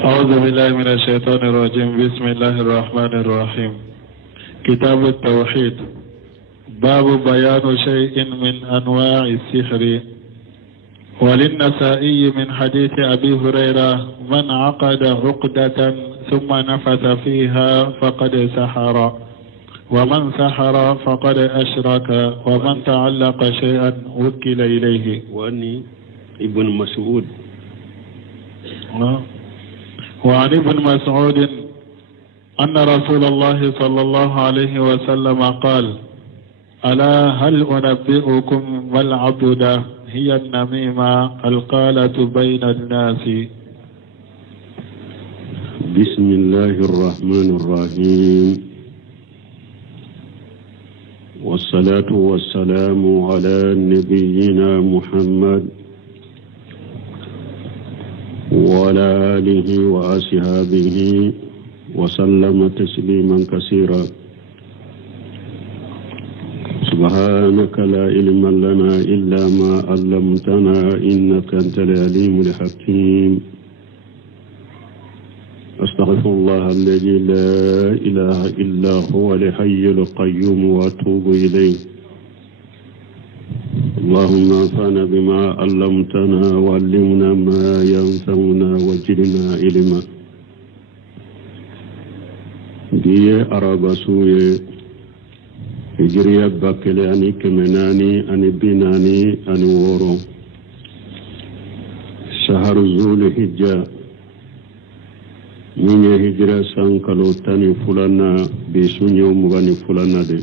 أعوذ بالله من الشيطان الرجيم. بسم الله الرحمن الرحيم. كتاب التوحيد. باب بيان شيء من أنواع السحر. وللنسائي من حديث أبي هريرة: من عقد عقدة ثم نفث فيها فقد سحر، ومن سحر فقد أشرك، ومن تعلق شيئا وكل إليه. وأني ابن مسعود. وعن ابن مسعود أن رسول الله صلى الله عليه وسلم قال: ألا هل أنبئكم ما العبدة؟ هي النميمة القالة بين الناس. بسم الله الرحمن الرحيم، والصلاة والسلام على نبينا محمد وعلى آله وأصحابه وسلم تسليما كثيرا. سبحانك لا علم لنا إلا ما علمتنا إنك أنت العليم الحكيم. أستغفر الله الذي لا إله إلا هو الحي القيوم وأتوب إليه. اللهم انفعنا بما علمتنا وعلمنا ما ينفعنا وزدنا علما. دي أرابا سوية هجرية باكلي أني كمناني أني بناني أني وورو. شهر ذو الحجة من هجرة سانكالو تاني فلانا بسونيو مغاني فلانا دي.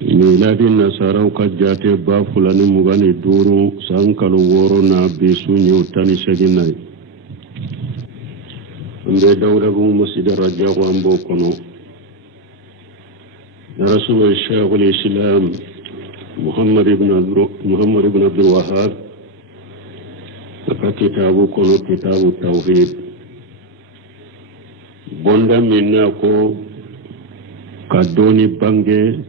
miladi nasaraw ka jate ba fulani mugani duru sankalo woro na bisunyo tani seginai mbe dawda bu musida rajahu ambo kono rasul shaykh al-islam muhammad ibn abdul wahhab ka kitabu kono kitabu tawhid bonda minna ko kadoni bange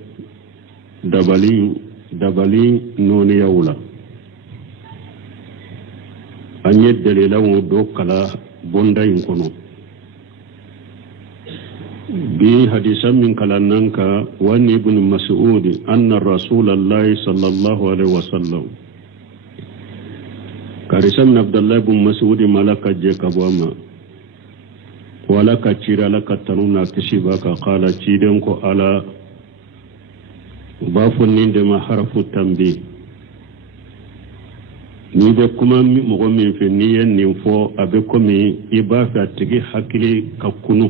dabali noni yawla anye dalilan do kala bonda in kono bi hadisan min kala nanka wani ibn mas'ud anna rasulullah sallallahu alaihi wasallam karisam abdullah ibn mas'ud malaka je kabama wala ka cira la katanuna kishibaka qala ciden ko ala bafo ninde ma harafu tambi ni be kuma mogo min fe ni yen nin fo abe komi iba fa tigi hakili ka kunu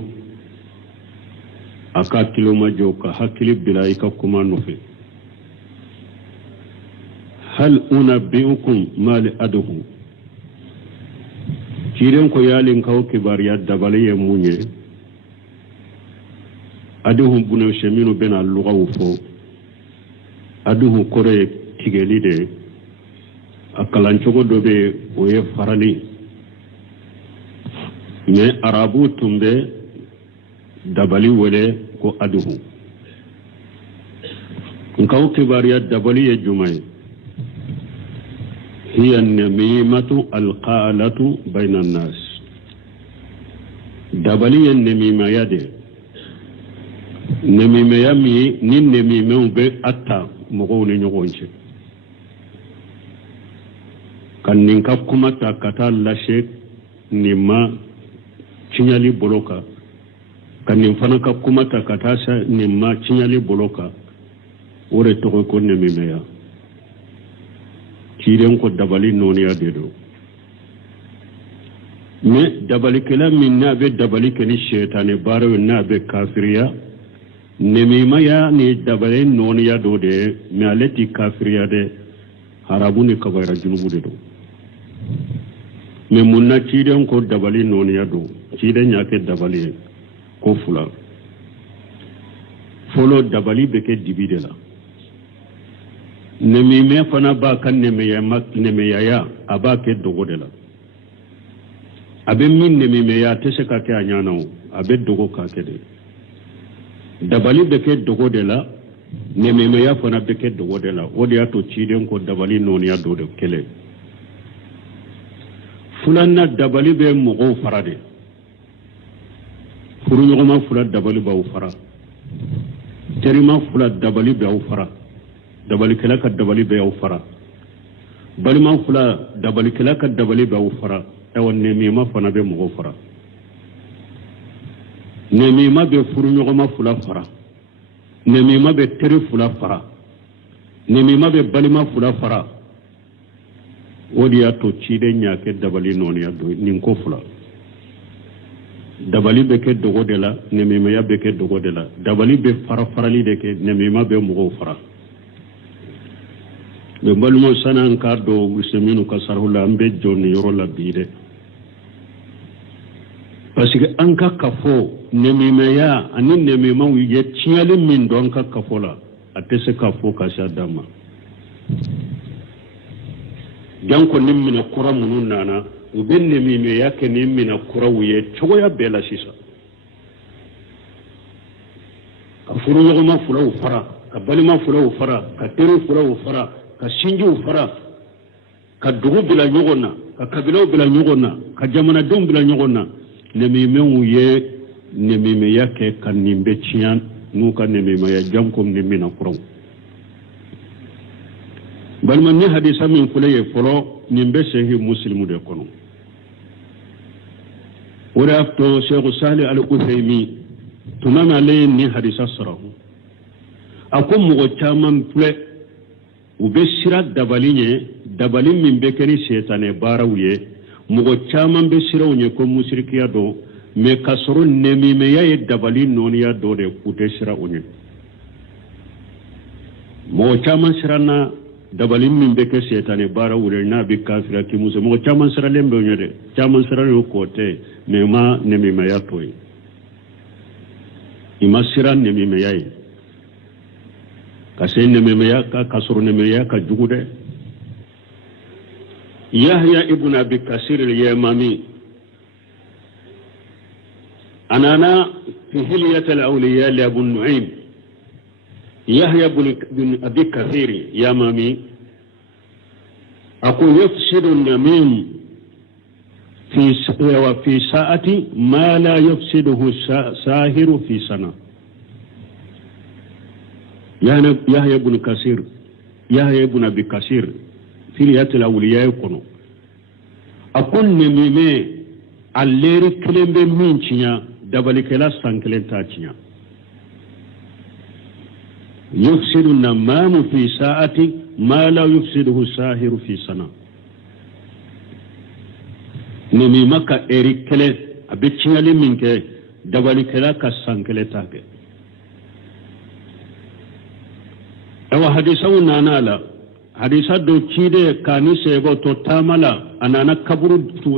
aka kilo majo ka hakili bila ika kuma nufe hal unabbiukum mal aduhu kiren ko yalin kaw kibariya dabaliye munye aduhu bunu sheminu bena lugawu fo aduhu kore tigeli de akalancogo dobe oye farali me arabu tumbe dabali wele ko aduhu nkaw kibariya dabali ye jumay hiya namimatu alqalatu bayna an-nas dabali ye namima yade namima yami ni namima be atta mogo ni ñogonce kan nin ka kumata kata lashe nima cinyali boloka kan nin fana ka kumata kata sa nima cinyali boloka wore to ko ne mimeya ciren ko dabali noniya dedo me dabali kala min na be dabali kani shaytane baro na be kafiriya nemima ya ni dabale noni ya do de me aleti kafiriya de harabu ni kabaira junubu de do me munna ciden ko dabali noni ya do ciden yake dabali ko fula folo dabali beke dibide la nemime fana ba kan nemeya ya aba ke dogo de la abe min nemime ya tese ka ke anyana abe dogo ka ke de dabali beke dogo de la nememeya fana beke dogo de la o de ya to ciden ko dabali noni ya do de kele fulanna dabali be mogo farade furu nyogoma fula dabali ba ufara terima fula dabali be ufara dabali kala ka dabali be ufara balima fula dabali kala ka dabali be ufara ewan nemima fana be mogo fara nemima be furu nyogoma fula fara nemima be teri fula fara nemima be balima fula fara odiya to cide nyake dabali noniya do ninko fula dabali be ke dogo de la nemima ya be ke dogo de la dabali be fara farali de ke nemima be mogo fara be balmo sanan ka do musliminu ka sarhula ambe joni yoro la bide parce que an ka kafo nemima ya ani nemima wiye tiali min don ka kafo la atese kafo ka sha dama janko nimmina kura munun nana uben nemima ya ke nimmina kura wiye chogo ya bela sisa ka furu yogoma fula ufara ka balima fula ufara ka teru fula ufara ka sinji ufara ka dugu bila nyogona ka kabila bila nyogona ka jamana dom bila nyogona nemime wuye nemime yake kan nimbe ciyan nuka nemime ya jankom nimina kuraw balma ni hadisa min fulaye folo nimbe sehi muslimu de kono wala afto Sheikh Salih Al-Uthaymi tumama le ni hadisa sarahu akum mo chaman fule ube sira dabalinye dabalin min be keni shetane barawye mugo chaman be sirawnye ko musrikiya do me kasoro nemime ya dabali noniya do de kute sira onye mugo chaman sirana dabali min be ke setane bara wure na bi kafira ki muso mugo chaman sira lembe onye de chaman sira yo kote nema nemime ya toy ima sira nemime ya kase nemime ya ka kasoro nemime ya ka jugude Yahya ibn Abi Kasir al-Yamami أنا في حلية الأولياء لأبو النعيم يحيى بن أبي كثير يا مامي أقول يفسد النميم في ساعة ما لا يفسده الساهر في سنة يحيى بن كثير يحيى بن أبي كثير في حلية الأولياء يكونوا أقول نميمي الليري كلمة منشيا dabali kela sankelen tachiya yufsidu namamu fi sa'ati ma la yufsiduhu sahiru fi sana nemi maka eri kele abichiyali minke dabali kela ka sankele take ewa hadisa unanala hadisa do chide kani sego to tamala anana kaburu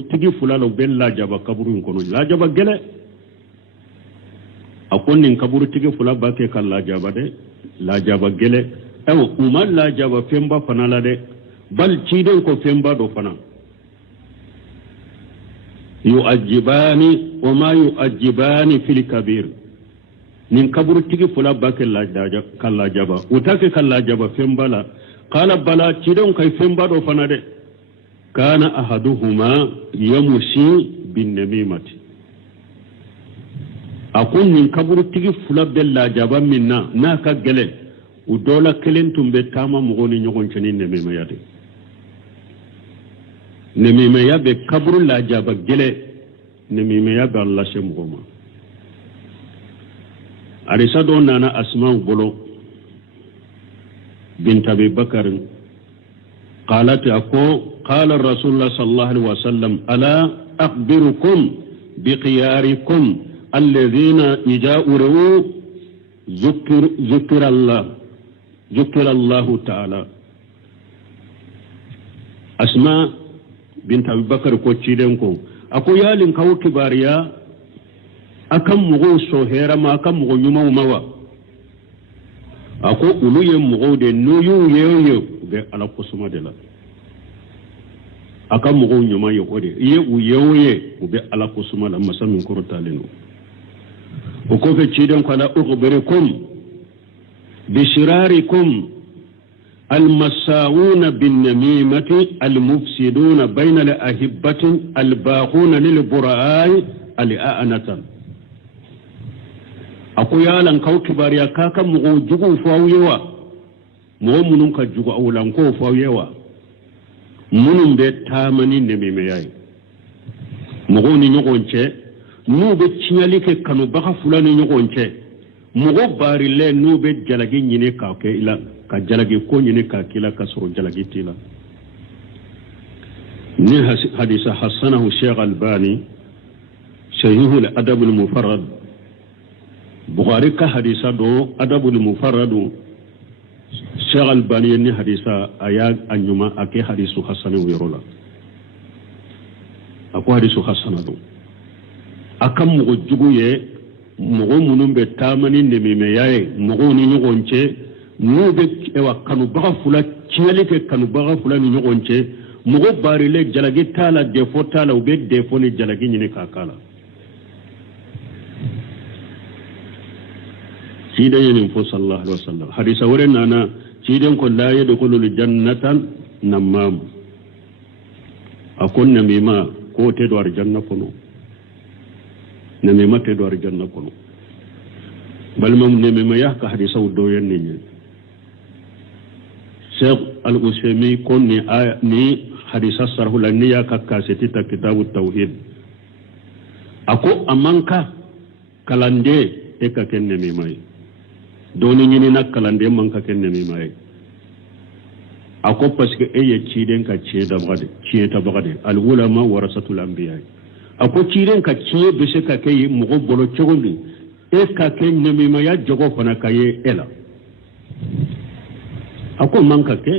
tigi fulalo bella jaba kaburu kono la jaba gele akonnin kaburu tige fula bake kan lajaba de lajaba gele ewo umal lajaba femba fanala de bal ciden ko femba do fana yu'ajibani wa ma yu'ajibani fil kabir nin kaburu tige fula bake lajaba kan lajaba utake kan lajaba femba la qala bala ciden kay femba do fana de kana ahaduhuma yamushi bin namimati akun min kaburu tigi fula bella jaba minna na ka gele u dola kelen tumbe tama mugoni nyogon cheni nemema yade nemema yabe kaburu la jaba gele nemema yabe Allah she mugoma arisa do nana asma bolo bint abi bakar qalat ako qala rasulullah sallallahu alaihi wasallam ala akhbirukum biqiyarikum الذين إذا أروا ذكر الله تعالى أسماء بنت أبي بكر كوتشيدنكو أكو يالين كاو كباريا أكم مغو سوهيرا ما أكم مغو نمو موا أكو أولو يمغو دي نيو يو دي على قسمة دي لا أكم مغو نمو يو دي يو دي على قسمة لا مسا من كورتالينو وكوفي تشيدن قال أخبركم بشراركم المساوون بالنميمة المفسدون بين الأحبة الباغون للبراء الأعنة أقول يا لن كو كباريا كاكا مغو جغو فاويوا مغو منون كجغو أولان كو فاويوا منون بيت تامني نميمياي مغو نيغونچه نو بيت چناليك كانو بغا فلاني نيغونچه مغو باري لي نو بيت جلغي نيني كاوكي إلا ka jalagi ko nyine ka kila ka soro jalagi tila ni hadisa hasanahu Sheikh Albani sahihu al-adab al-mufarrad Bukhari ka hadisa do adab al-mufarrad Sheikh Albani ni hadisa aya anyuma ake hadisu hasanu wirola ako hadisu hasanadu akam mo juguye mo munum be tamani ne me yaye mo ni ngonche nube ewa kanu baga fula tiali ke kanu baga fula ni nyogonche mugo bari le jalagi tala defo tala ube defo ni jalagi nyine kakala sida yin fo sallallahu alaihi wasallam hadisa wore nana siden ko la yadkhulu jannatan namam akon namima ko te do arjanna kono namima te do arjanna kono balmam namima ya ka hadisa wudo yen ni Sheikh Al-Usaymi kon ni hadisa sarhu la niya ka kaseti ta kitabu tauhid ako amanka kalande e ka kenne mi mai doni nyini na kalande manka kenne mi mai ako parce que eye ciden ka cieda bagade al ulama warasatul anbiya ako ciden ka ciye bese ka kay mugo bolo chogondi e ka kenne mi mai ya jogo fana kaye ela ako manka ke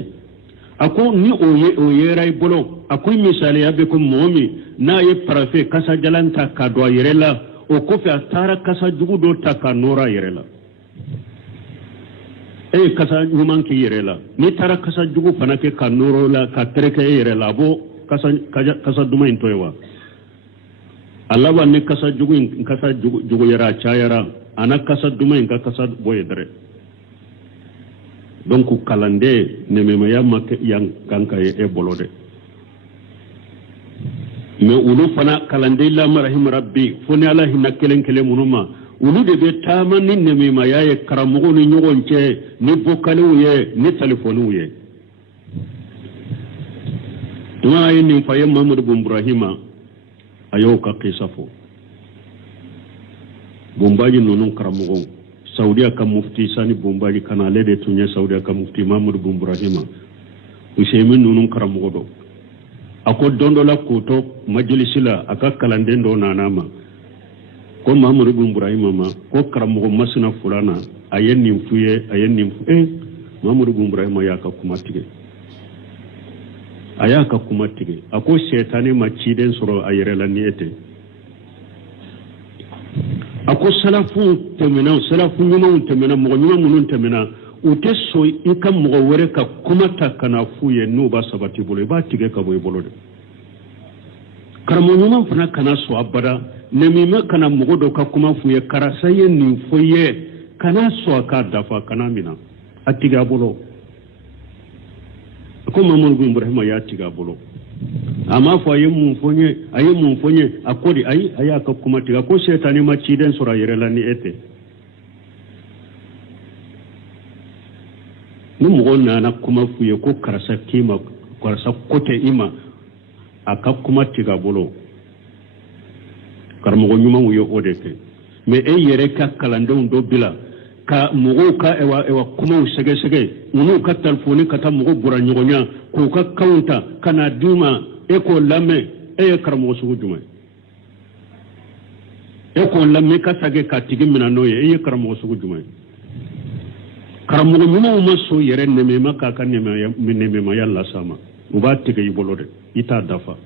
ako ni oye ray bolo ako misali abe ko momi na ye parafe kasa jalanta ka do yerela o ko fe atara kasa jugu do taka nora yerela e kasa nyumanki yerela ni tara kasa jugu panake ka noro la ka tereke yerela bo kasa duma intoywa Allah wa ne kasa jugu yara chayara ana kasa duma in kasa boyedre donc kalande ne mema ya mak yang kanka e bolode mais ulu fana kalande la marahim rabbi foni ala hinna kelen munuma ulu de be tamani ne mema ya e karamugo ni nyogonche ni bokalu ye ni telefonu ye duma ayini faye Muhammad bin Ibrahima ayo ka qisafo bombaji nonun karamugo Saudia ka mufti sani bombaji kana lede tunye Saudia ka mufti Muhammad bin Ibrahima ushemin nunun karamugo ako dondo la koto majlisila aka kalande ndo nanama ko Muhammad bin Ibrahima ma ko karamugo masna fulana ayenni mfuye Muhammad bin Ibrahima ya ka kumatige ayaka kumatige ako shetani machiden soro ayirela niete ako salafu nyuma temena mo nyuma munun temena uteso ikam mo wore ka kumata kana fuye no ba sabati bolo ba tige ka boy bolo de karamo nyuma fana kana so abada nemima kana mo do ka kuma fuye karasaye ni fuye kana so ka dafa kana mina atiga bolo ko Muhammad bin Ibrahima ya tiga bolo amma fa mun fonye akodi aya ka kuma tiga ko shetani ma ciden sura yerela ni ete ni mo na kuma fuye ko karasa kima karasa kote ima aka kuma tiga bolo karmo go nyuma wuyo odete me e yere ka kalando ndo bila ka mugo ka ewa kuma sege munu ka telefoni kata mugo bura nyonya ko ka kaunta kana duma eko lame e karamo sugu juma eko lame ka sage ka tigi mina noye e karamo sugu juma karamo nyuma mo so yere neme maka ka neme ma yalla sama uba tigi yibolode ita dafa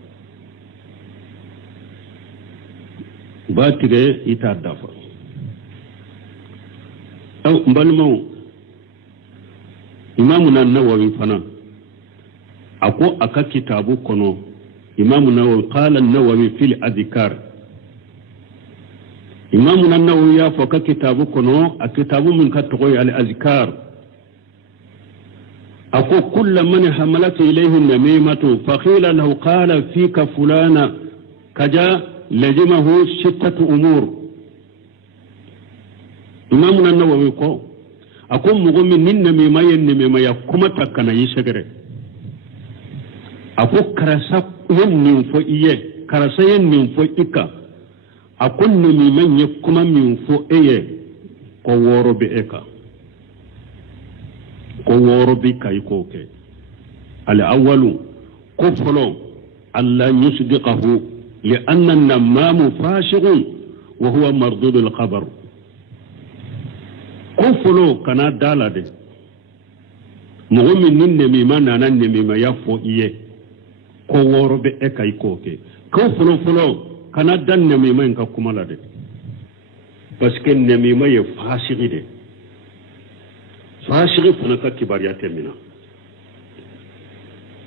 uba tigi ita dafa mbalmo imamu Nawawi fana ako aka kitabu kono imamu Nawawi qala an-Nawawi fil adhkar imamu Nawawi ya faka kitabu kono a kitabu min ka toy al azkar أقول كل من حملت إليه النميمة فقيل له قال فيك فلان كجا لزمه 6 أمور. إمامنا النووي يقول أقول مغمن النميمة يكما تكنا يسجر أقول كرسا ينفو إيه كرسا ينفو إيكا أقول نميمة يكما ينفو إيه كوورو بإيكا كوورو بإيكا يكوكي. الأول كفر ألا يصدقه لأن النمام فاسق وهو مردود الخبر. كفر كان دالا دي مغمن النميمة نانا النميمة يفو إيه كوورو بإيكا يكوكي. كفر فلو كان دان النميمة ينكا كمالا دي بس كن النميمة يفاسق دي فاسق فنكا كباريات منا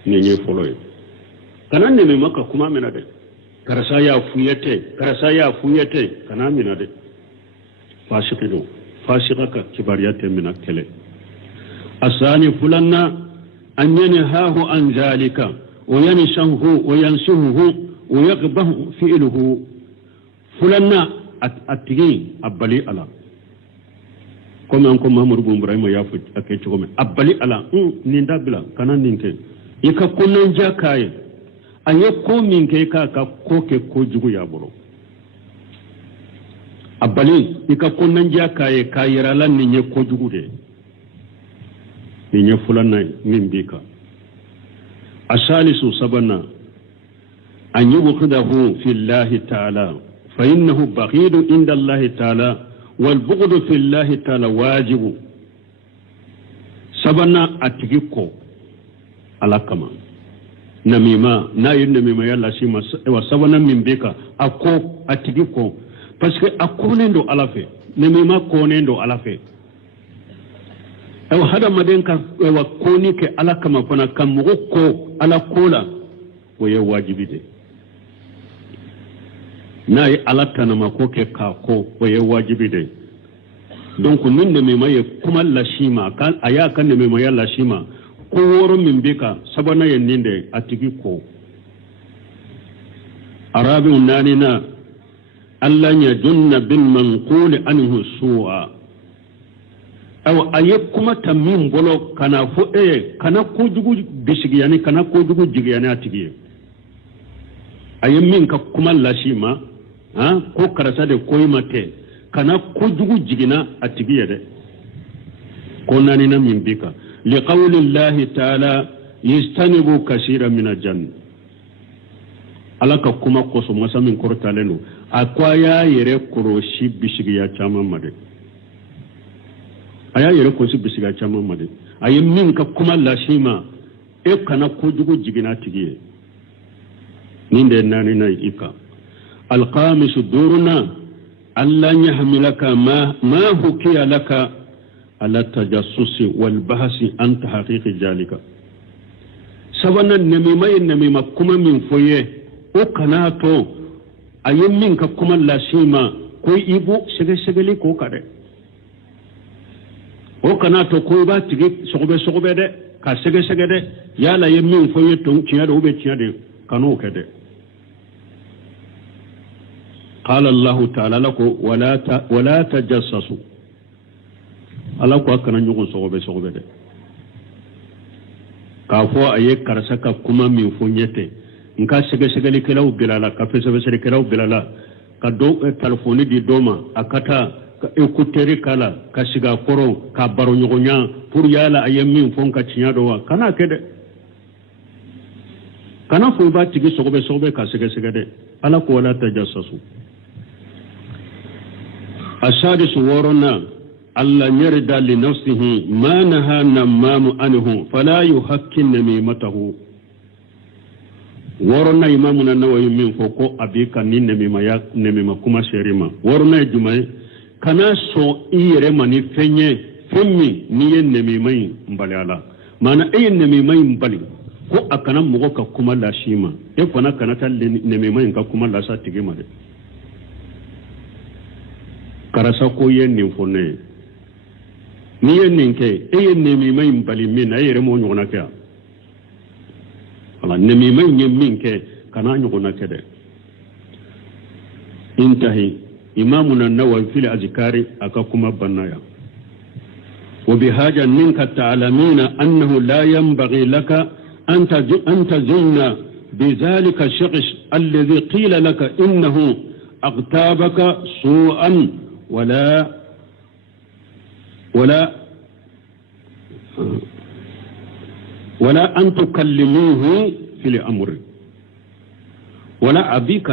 نيني فلوي كان النميمة كما منا دي karasaya fuyete kana mina de fasiqido fasiqaka kibariyate mina kele asani fulanna an yanhahu an zalika wa yanshahu wa yansuhu wa yaqbahu fi'luhu fulanna atigi abali ala comme on comme Mamadou Boumbrahima yafu ake chogome abali ala ninda bila kana ninke yaka kunnan jakaye aye ko min ke ka ko ke ko jugu ya boro abali ika kunnan ja kaye kayira lan ni nye ko jugu de ni nye fulanna min bika asalisu sabana an yubkhidahu fi Allah ta'ala fa innahu baghidu inda Allah ta'ala wal bughdu fi Allah ta'ala wajibu sabana atigiko alakama namima na yin namima yalla shi wa sabana min bika ako atigi ko parce que akone ndo alafe namima kone ndo alafe aw hada madenka wa koni ke alaka mafana kamugo ko ala kola ko ye wajibi de na yi alaka na mako ke ka ko ye wajibi de donc nin namima ye kuma la shima kan aya kan namima yalla shima ko woro min bika sabana yenninde atigi ko arabi nanina alla yadunna bil manqul anhu su'a aw ayekuma tamim bolo kana fo kana ko jugu bisigiyani kana ko jugu jigiyani atigi ayemmin ka kuma lashima ha ko karasa de koymate kana ko jugu jigina atigi yede ko nanina min bika لقول الله تعالى يستنبوا كثيرا من الجنة alaka kuma koso masa min kortalenu akwaya yere koroshi bisigiya chama made aya yere kosi bisigiya chama made ayi min ka kuma lashima e kana kojugo jigina tigiye ninde nani na ika alqamis duruna alla yahmilaka ma hukiya laka على التجسس والبحث عن تحقيق ذلك سبنا النميمة كما من فويه وكناتو أيمين كما لاسيما كوي إبو سجلي كوكاري وكناتو كوي باتي سغبه ده كسجل ده يالا يمين فويه تون تيادو بتيادو كانو كده قال الله تعالى لكم ولا تجسسوا ala ko kana nyugo sogobe de ka fo aye karasa ka kuma min fo nyete nka sege kelaw bilala ka fese kelaw bilala ka do telefoni di doma akata ka écouteri kala ka siga koro ka baro nyogonya pour yala aye min fo ka tinya do wa kana kede kana fo ba tigi sogobe ka sege de ala ko wala tajassasu asadisu worona Allah yarda li nafsihi ma naha namamu anhu fala yuhakkin namimatahu worona imamuna nawawi min foko abika ni namima kuma sherima worona jumai kana so iyere mani fenye femmi ni yen namimai mbali ala mana yen namimai mbali ko akana mugo ka kuma lashima e fana kana tal namimai ka kuma lasa tigima de karasa ko yen ni fonne ni ye nin kɛ e ye nemima in bali min na e yɛrɛ m'o ɲɔgɔnna kɛ wala nemima in ye min kɛ kana ɲɔgɔnna kɛ dɛ intahi imamuna nawawi fil azkari aka kuma banna ya وبهذا منك تعلمين أنه لا ينبغي لك أن تظن بذلك الشخص الذي قيل لك إنه أغتابك سوءا ولا أن تكلموه في الأمر ولا أبيك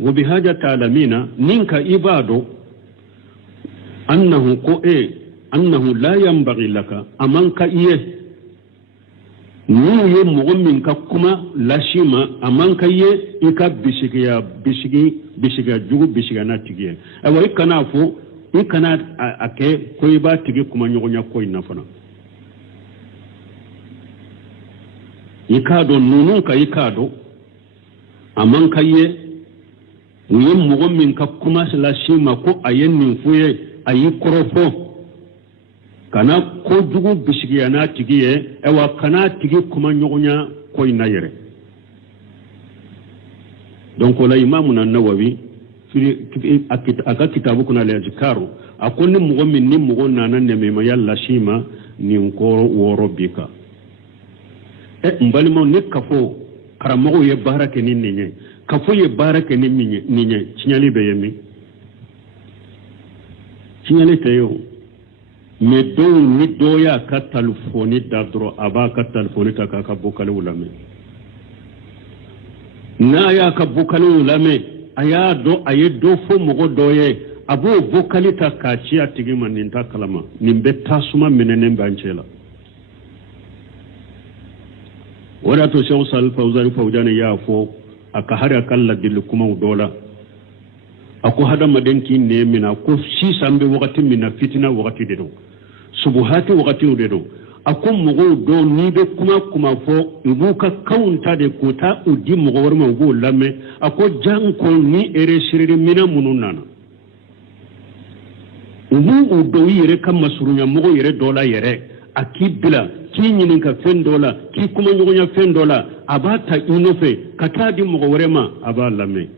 وبهذا تعلمين منك إبادو أنه لا ينبغي لك أمانك إيه نيو مغمين كما لاشيما أمانك إيه إيكا بشيكا جوغو بشيكا ناتيكي أو إيكا نافو إيكا نات أكي كويبا تيكي كما نيغنيا كوي نافنا إيكادو نونوكا إيكادو أمانك إيه نيو مغمين كما لاشيما كو أين نفوي أي كروفو kana ko jugu bisigiya na tigi ye ewa kana tigi kuma ɲɔgɔnya ko ina yɛrɛ donc la imamu na nawawi a ka kitabu kuna al-azkaru a ko ni mɔgɔ min ni mɔgɔ nana nɛmɛmaya lasi ma nin ko wɔɔrɔ bi kan n balimaw ni kafo karamɔgɔw ye baara kɛ ni nin ye kafo ye baara kɛ ni nin ye tiɲɛli bɛ ye min tiɲɛli tɛ ye o mais dɔw ni dɔ y'a ka talifoni da dɔrɔn a b'a ka talifoni ta k'a ka bokaliw lamɛn n'a y'a ka bokaliw lamɛn a y'a dɔn a ye dɔ fɔ mɔgɔ dɔ ye a b'o bokali ta k'a ci a tigi ma nin ta kalama nin bɛ tasuma minɛnen b'an cɛ la o de y'a to Sheikh Salih Fawzani y'a fɔ a ka hari a ka ladili kumaw dɔ la a ko hadamaden k'i nɛ minɛ ko sisan bɛ wagati min na fitina wagati de don subuhati wagatiw de don a ko mɔgɔw dɔw n'i bɛ kuma fɔ u b'u ka kanw ta de k'o taa u di mɔgɔ wɛrɛ ma u b'o lamɛn a ko jan ko ni eresiriri minɛ minnu nana u b'u dɔw i yɛrɛ ka masurunya mɔgɔ yɛrɛ dɔ la yɛrɛ a k'i bila k'i ɲininka fɛn dɔ la k'i kuma ɲɔgɔnya fɛn dɔ la a b'a ta i nɔfɛ ka taa di mɔgɔ wɛrɛ ma a b'a lamɛn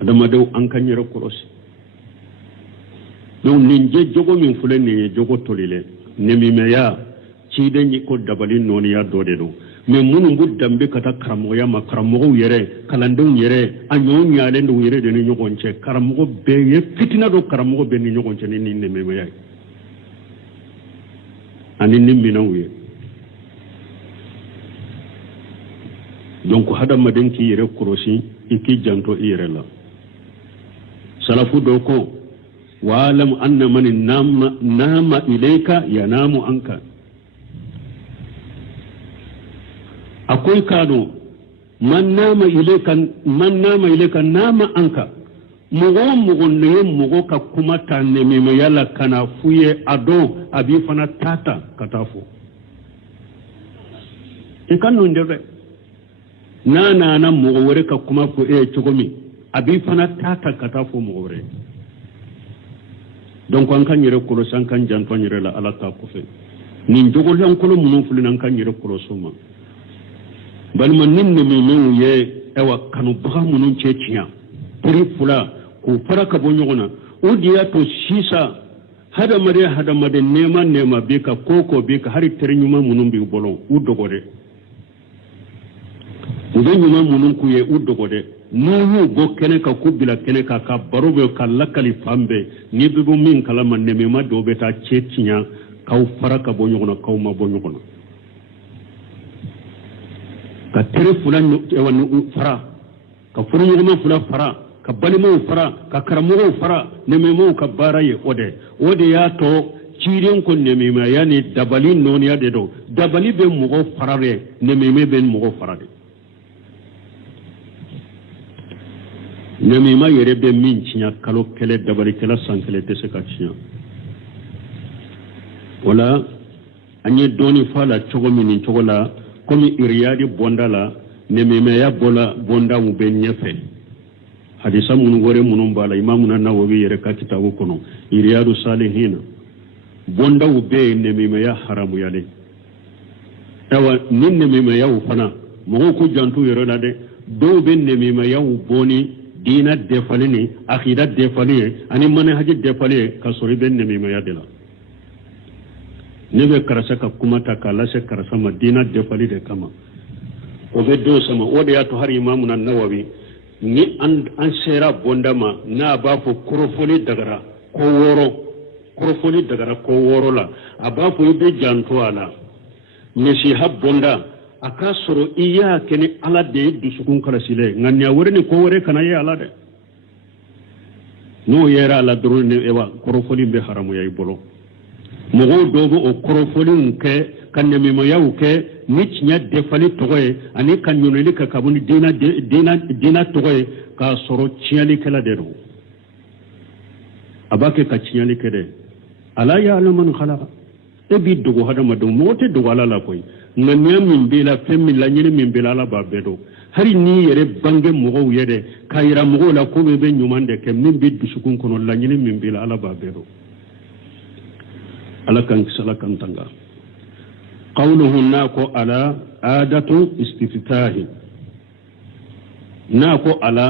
adamadenw an ka ɲɛrɛ kɔlɔsi donc nin je jogo min filɛ nin ye jogo tolilen nɛmimɛya ciden ko dabali nɔniya dɔ de don mais minnu b'u danbe ka taa karamɔgɔya ma karamɔgɔw yɛrɛ kalandenw yɛrɛ a ɲɔgɔn ɲalen don yɛrɛ de ni ɲɔgɔn cɛ karamɔgɔ bɛɛ ye fitina dɔ karamɔgɔ bɛɛ ni ɲɔgɔn cɛ ni nin nɛmimɛya ye ani nin minɛnw ye donc hadamaden k'i yɛrɛ kɔlɔsi i k'i janto i yɛrɛ la salafu dɔ ko wa'lam anna man nama ilayka yanamu anka akwai kano man nama ilayka nama anka mɔgɔ ne ye mɔgɔ ka kuma ta nɛmɛmɛya la kana f'u ye a dɔn a b'i fana ta ka taa fɔ i ka nɔ dɛ n'a nana mɔgɔ wɛrɛ ka kuma fɔ e ye cogo min a b'i fana ta ka taa fɔ mɔgɔ wɛrɛ donc an kan yɛrɛ kɔlɔsi an kan janto an yɛrɛ la ala ta kɔfɛ nin jogolankolon minnu filɛ an kan yɛrɛ kɔlɔsi o ma balima ni nɛmɛmɛw ye ɛwa kanubaga minnu cɛ tiɲɛ piri fila k'u fara ka bɔ ɲɔgɔn na o de y'a to sisan hadamaden nɛɛma bɛ ka ko bɛ ka hari teri ɲuman minnu b'i bolo u dɔgɔ dɛ u bɛ ɲuman minnu k'u ye u dɔgɔ dɛ n'u y'u bɔ kɛnɛ kan k'u bila kɛnɛ kan ka baro bɛ ka lakali fan bɛɛ n'i bɛ bɔ min kalama nɛmɛma dɔw bɛ taa cɛ tiɲɛ k'aw fara ka bɔ ɲɔgɔn na k'aw ma bɔ ɲɔgɔn na ka teri fila fara ka furuɲɔgɔnma fila fara ka balimaw fara ka karamɔgɔw fara nɛmɛmaw ka baara ye o de y'a tɔ ciden ko nɛmɛmaya ni dabali nɔniya de don dabali bɛ mɔgɔ fara de nɛmɛmɛ bɛ mɔgɔ fara de nɛmɛma yɛrɛ bɛ min tiɲɛ kalo kɛlɛ dabalikɛla san kɛlɛ tɛ se ka tiɲɛ wala an ye dɔɔni fɔ a la cogo min nin cogo la komi iriyadi bɔnda la nɛmɛmɛya bondaw bɛ ɲɛfɛ hadisa mun gore mun bala imamu nawawi yere ka kitabu kono iriyadu salihin bonda ube ne mi ya haramu yale ewa ninne mi ya fana mo ko jantu yero de do be ne mi ya boni dina defalini akhida defalini ani manhaji defalini ka sori be ne mi ya de la ne be karasa ka kuma ta kala se karasa madina defali de kama o be do sama o de ya to har imamu nawawi ni an sera bondama na ba fo korofoli dagara ko woro la aba fo be janto ala mesi habbonda aka soro iya kene ala de dusukun kala sile nganya worni ko wore kana ye ala de no yera ala drone ewa korofoli be haramu yay bolo mogo dogo o korofoli nke kanne mi mayaw ke nit nya defali togoye ani kanyoneli ka kabuni dina togoye ka soro ciali kala de do abake ka ciali kede ala ya alaman khalaqa e bi dogo hada madum mote dogo ala la koy nganya min bila femmi la nyini min bila la babedo hari ni yere bange mogo yede kayira mogo la ko be nyumande ke min bi dusukun kono la nyini min bila ala babedo ala kan sala kan tanga qawluhu nako ala adatu istiftahi nako ala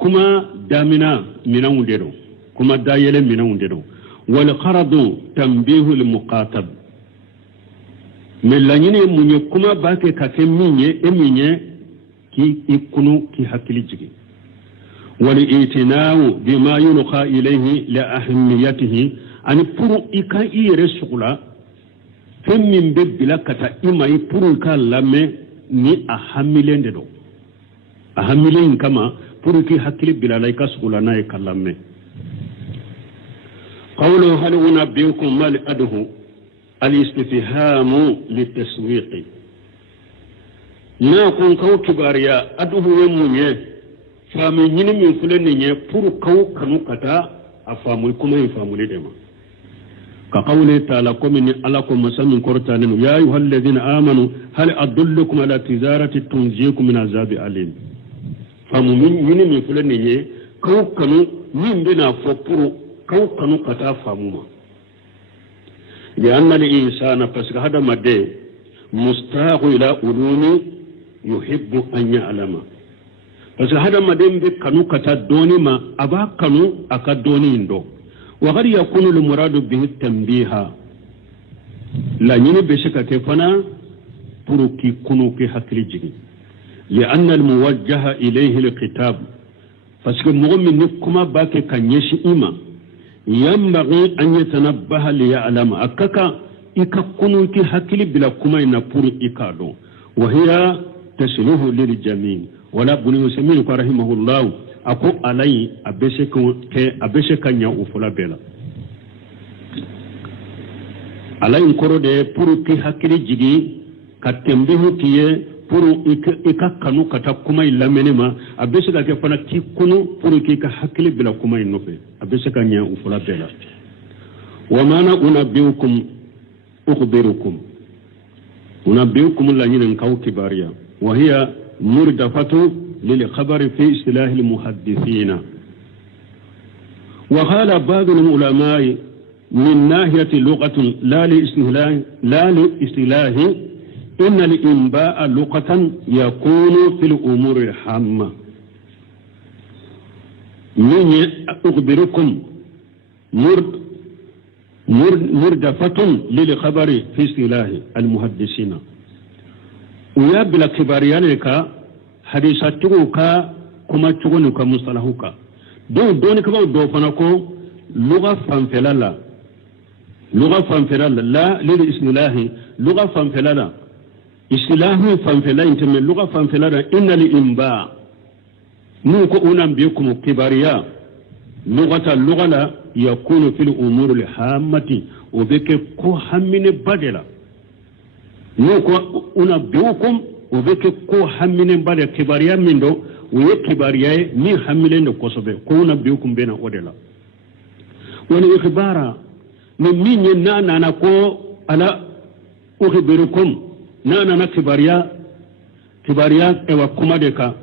kuma damina minawndero kuma dayele minawndero wal qaradu tanbihu lil muqatab melanyine munye kuma bake kake minye ki ikunu ki hakili jigi wal itinau bima yulqa ilayhi la ahamiyatihi ani puru ika iyere sugula femmin be bilakata imai puru ka lame ni ahamilende do ahamilen kama puru ki hakili bilalai ka sugula na e kalame qawlu hal unabbiukum mal adhu al istifhamu litaswiqi na kun kaw kibariya adhu yemunye fami nyini min fulani nye puru kaw kanu kata afamu kuma ifamu le dema كقوله تعالى قم إني ألاكم مسامين كورتانين يا أيها الذين آمنوا هل أدلكم على تجارة تنجيكم من عذاب أليم فمؤمن من فلانية كو كانوا من بنا فبرو كو كانوا كتا فاموما لأن الإنسان فسك هذا مدى مستاق إلى علوم يحب أن يعلم فسك هذا مدى كانوا كتا دوني ما أبا كانوا أكا دوني إندو وقد يكون المراد به التنبيه لا ينبشك كيفنا بروكي كنوكي حكريجي لأن الموجه إليه الكتاب فسك مؤمن نكما باكي كان يشئما ينبغي أن يتنبه ليعلم أكاكا إكا كنوكي حكري بلا كما ينبور إكادو وهي تسلوه للجميع ولا بني سمين رحمه الله ako alai abese kanya ufula bela alai koro de puru ki hakili jigi katembi hutiye puru ika kanu kata kuma ilamenema abese ka ke fana ki kunu puru ki ka hakili bila kuma inofe abese kanya ufula bela wa mana unabbiukum ukhbirukum unabbiukum la nyinen kaw kibariya wa hiya murdafatu للخبر في اصطلاح المحدثين وقال بعض العلماء من ناحية لغة لا لاصطلاح إن الإنباء لغة يكون في الأمور الحامة من أخبركم مردفة للخبر في اصطلاح المحدثين ويابل كباريانك hadisatugo ka kuma tugonu ka mustalahuka doni ka do fana ko lugha fanfelala la lil istilahi lugha fanfelala istilahu fanfela intime lugha fanfelala inna li imba nu ko unambiukum kibariya lughata yakunu fil umuri al hammati ubeke ko hammine badela nu ko unambiukum ubeke ko hammine bale kibariya mindo uye kibariya ni hammile ndo kosobe ko unabbiukum bena odela wani ikhbara min minye na ko ala ukhbirukum na kibariya ewa kuma deka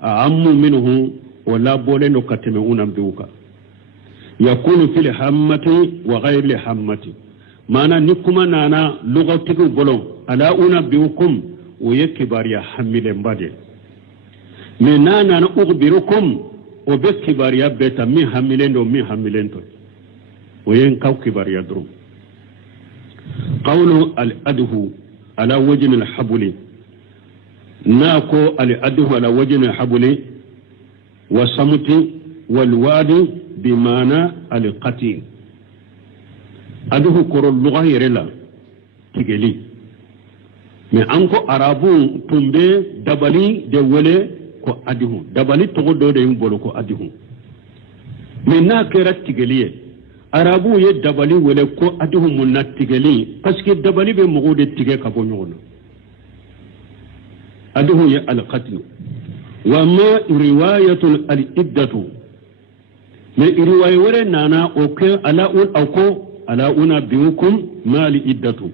ammu minhu ولا بولين كتمي أنبئك يكون في الحمة وغير الحمة معنى نكما نانا لغتك بولون ألا أنبئكم ويكبر يا حمل بدي من نانا أخبركم وبكبر يا بيتا مي حملين ومي حملين وينكو كبر يا درو قول الأده على وجن الحبل ناكو الأده على وجن الحبل وصمت والواد بمعنى القتيل أده كرو اللغة يرلا تجلي من أنكو عربو تنبي دبالي دولي كو أده دبالي تغدو دي ينبولو كو أده من ناكرة تجلي arabu ye dabali wele ko aduhu munna tigeli parce que dabali be mogo de tige ka bo nyono aduhu ye al qatl wa ma riwayatul al iddatu me riwaya wore nana o ke ala un aw ko ala una biukum mal iddatu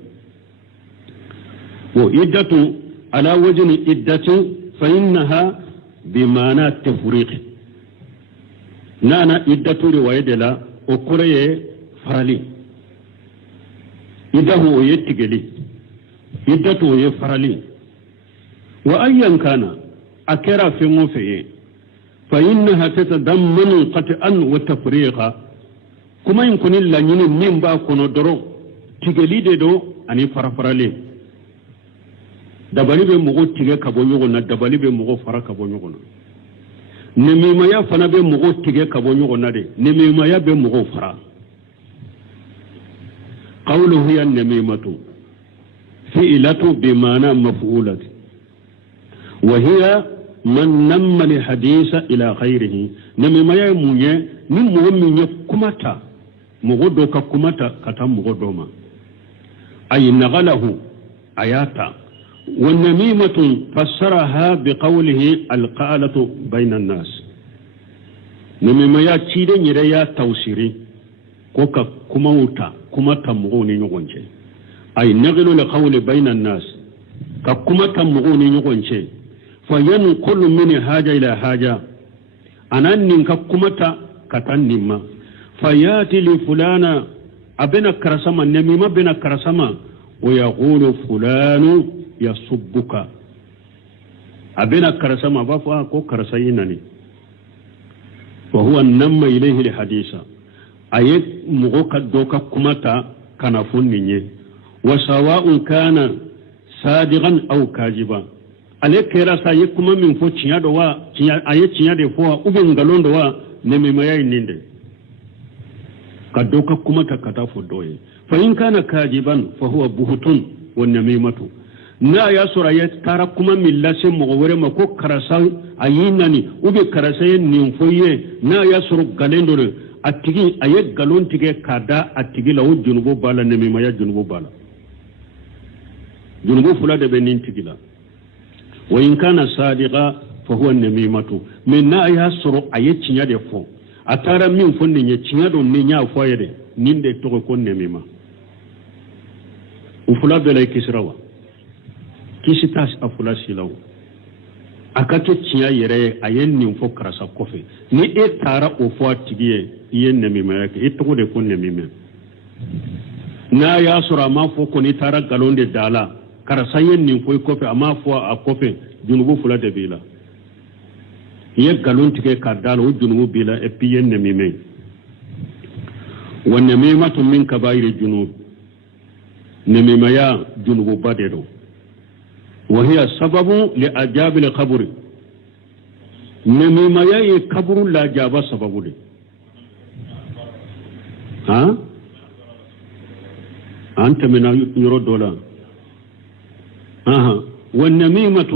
wa iddatu ala wajni iddatu fa innaha bimana tafriq nana iddatu riwaya de la o koreye farali idahu o yettigeli iddatu o ye farali wa ayyan kana akera fengo feye fa innaha tatadammanu qat'an wa tafriqa kuma in kunil la nyini nimba kono doro tigeli de do ani farafarale dabali be mugo tige ka bonyogo na dabali be mugo fara ka bonyogo na nemimaya fana be mugo tige ka bo ɲɔgɔn na de nemimaya be mugo fara qawluhu ya nemimatu fi'latu bimana maf'ulat wa hiya man namma li hadisa ila khayrihi nemimaya munye ni mugo minye kumata mugo do ka kumata kata mugo doma ay nagalahu ayata والنميمة فسرها بقوله القالة بين الناس نميمة يا تيدي نريا توسيري كوكا كموتا كمتا مغوني نغنشي أي نغل لقول بين الناس ككمتا مغوني نغنشي فينقل من حاجة إلى حاجة أنا ننكا كمتا كتنما فياتي لفلان أبنا كرسما نميمة بنا كرسما ويقول فلان يصبك أبنا كرسما بفا كو كرسينني وهو النم إليه الحديث أيك مغوكا دوكا كمتا كنفنني وسواء كان صادقا أو كاذبا عليك كرسا يكما من فو تشيا دوا أيك تشيا دي فو أبن غلون دوا نمي مياي نيندي كدوكا كمتا كتافو دوي فإن كان كاذبا فهو بهتون والنميمة na ya sura ya tara kuma millase mogowere mako karasa ayinani ube karasa nin foye na ya sura galendore atigi aye galon tige kada atigi la junubo bala nemi maya junubo bala junubo fula de benin tigila wa in kana sadiqa fa huwa namimatu min na ya sura aye cinya de fo atara min fonne nye cinya do ne nya foye de ninde to ko nemima ufula bela kisrawa kisitas afula silaw akake tiya yere ayen nin fo karasa kofe ni e tara o fo tigiye yen nemi mayake e to de ko nemi men na ya sura ma fo ko ni tara galonde dala karasa yen nin fo kofe ama fo a kofe junubu fula de bila ye galon tige ka dala o junubu bila e pi yen nemi men wa namimatu min kabairi junub nemi maya junubu badero وهي سبب لأجاب القبر نميما يأي قبر لا جاب سبب لي ها أنت من يرد ولا والنميمة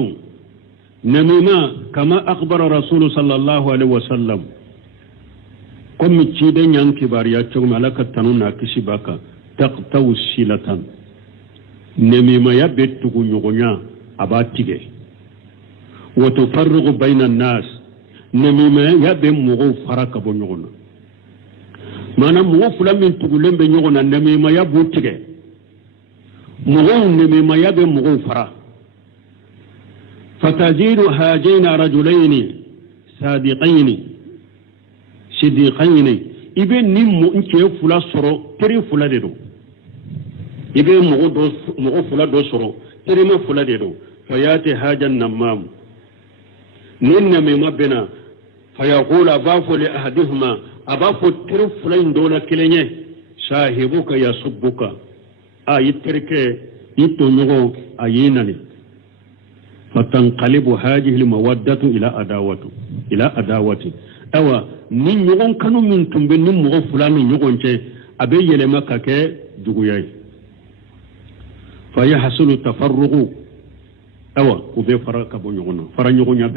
نميمة كما أخبر رسول صلى الله عليه وسلم كم تشيدن ينكبار ياتشوم على كتنونا كسباكا تقطو السيلة نميمة يبتغو نغنيا أباتيجي وتفرق بين الناس نميمة يبين مغو فرق بنيغنا مانا مغو فلان من تقولين بنيغنا نميمة يبوتيجي مغو نميمة يبين مغو فرق فتزيد هاجين رجلين صادقين siddiqan ne ibe nimmo nke fula soro teri fula de do ibe mo fula do soro teri ma fula de do fayati hajan namam ninna me mabena fayaqulu abafu li ahadihima abafu teri fula indona kilenye sahibuka yasubbuka ayiterke ito nyogo ayinani fatanqalibu hadhihi almawaddatu ila adawati awa nin nyogon kanu min tumbe nin mo fulani nyogon ce abe yele makake duguyai fa yahsulu tafarruqu awa ube faraka bo nyogona fara nyogonya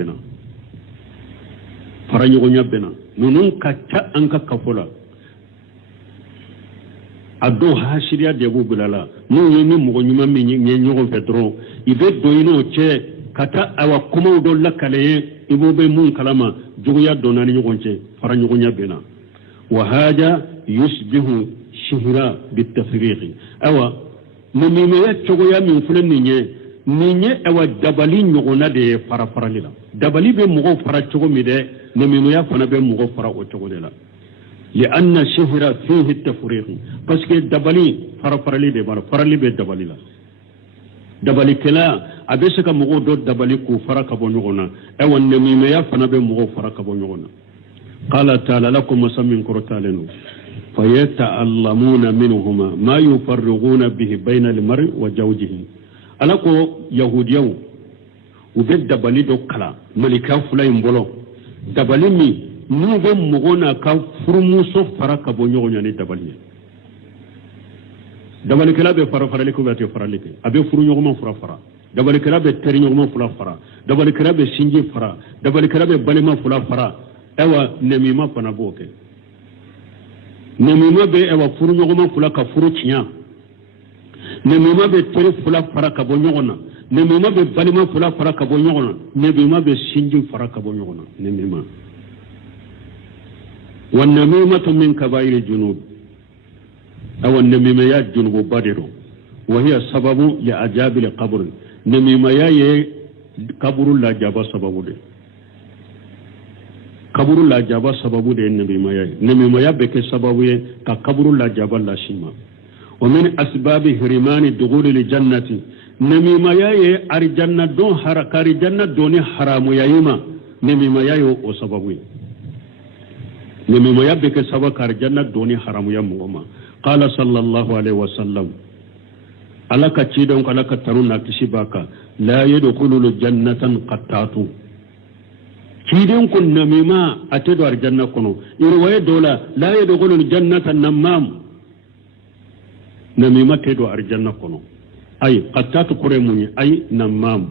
bena nunun katta anka kafola ado hashiriya debu bulala nu ni mo nyuma min nyogon pedro ibe doino ce kata awa kuma do lakale ibo be mun kalama juguya donani nyogonce fara nyogonya bena wa hada yusbihu shihra bitafriqi awa mumime ya chogoya min fulen ninye awa dabali nyogona de fara lila dabali be mugo fara chogo mi de mumime ya fana be mugo fara o chogo de la li anna shihra fihi at-tafriq parce que dabali fara li de fara li be dabali la dabali kala abese ka mugo do dabali ku fara ka bo nyogona awa mumime ya fana be mugo fara ka bo nyogona qala ta'ala lakum masamin qurtalenu fayata'allamuna minhuma ma yufarriquna bihi bayna al-mar'i wa zawjihi alako yahudiyaw ube dabali do kala malika fulay mbolo dabali mi nu be mugona ka furmuso fara ka bo nyogonya ni dabali dabali kala be fara le ko be fara le abe furu nyogoma fara dabali kala be teri nyogoma fara dabali kala be sinji fara dabali kala be balima fara ewa nemima pana boke nemima be ewa furu nyogoma fula ka furu tinya nemima be teri fula fara ka bo nyogona nemima be balima fula fara ka bo nyogona nemima be sinji fara ka bo nyogona nemima wan namimatu min kaba'ir junub aw namima ya junubu badiru wa hiya sababu li ajabil qabr namima ya ye kaburu la jaba sababu de kaburu la jaba sababu de namima ya beke sababu ye ka kaburu la jaba la shima wa min asbabi hirimani dukhul li jannati namima ya ye arjanna don harakari janna doni haramu yayima namima ya yo o sababu ye namima ya beke sababu kar janna doni haramu ya mu'mma qala sallallahu alaihi wasallam alaka cidon alaka taruna kishibaka la yadkhulu jannatan qattatu cidon kun namima atedo arjanna kono irwaye dola la yadkhulu jannatan namam namima tedo arjanna kono ay qattatu kure muni ay namam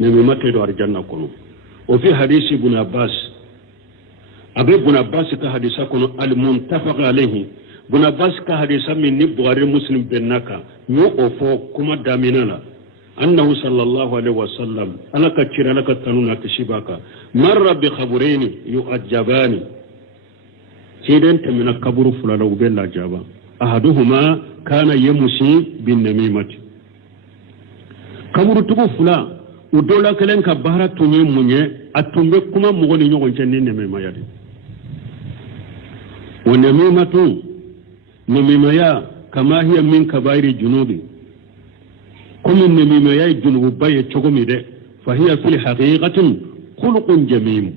namima tedo arjanna kono o fi hadisi ibn abbas abe ibn abbas ka hadisa kono al muntafaq alayhi ibn abbas ka hadisa min ni bukhari muslim benaka yo ofo kuma daminala annahu sallallahu alaihi wasallam alaka kira laka tanuna kishibaka marra bi khaburaini yu'ajjabani kidan tamina kaburu fulala ubella jaba ahaduhuma kana yamushi bin namimati kaburu tugo fula udola kelen ka bahara tunye munye atumbe kuma mugoni nyogon cenne namima yade wa namimatu namimaya kama hiya min kabairi junubi kuma namimaya junubu baye chogomi de fa hiya fil haqiqatin khuluqun jamim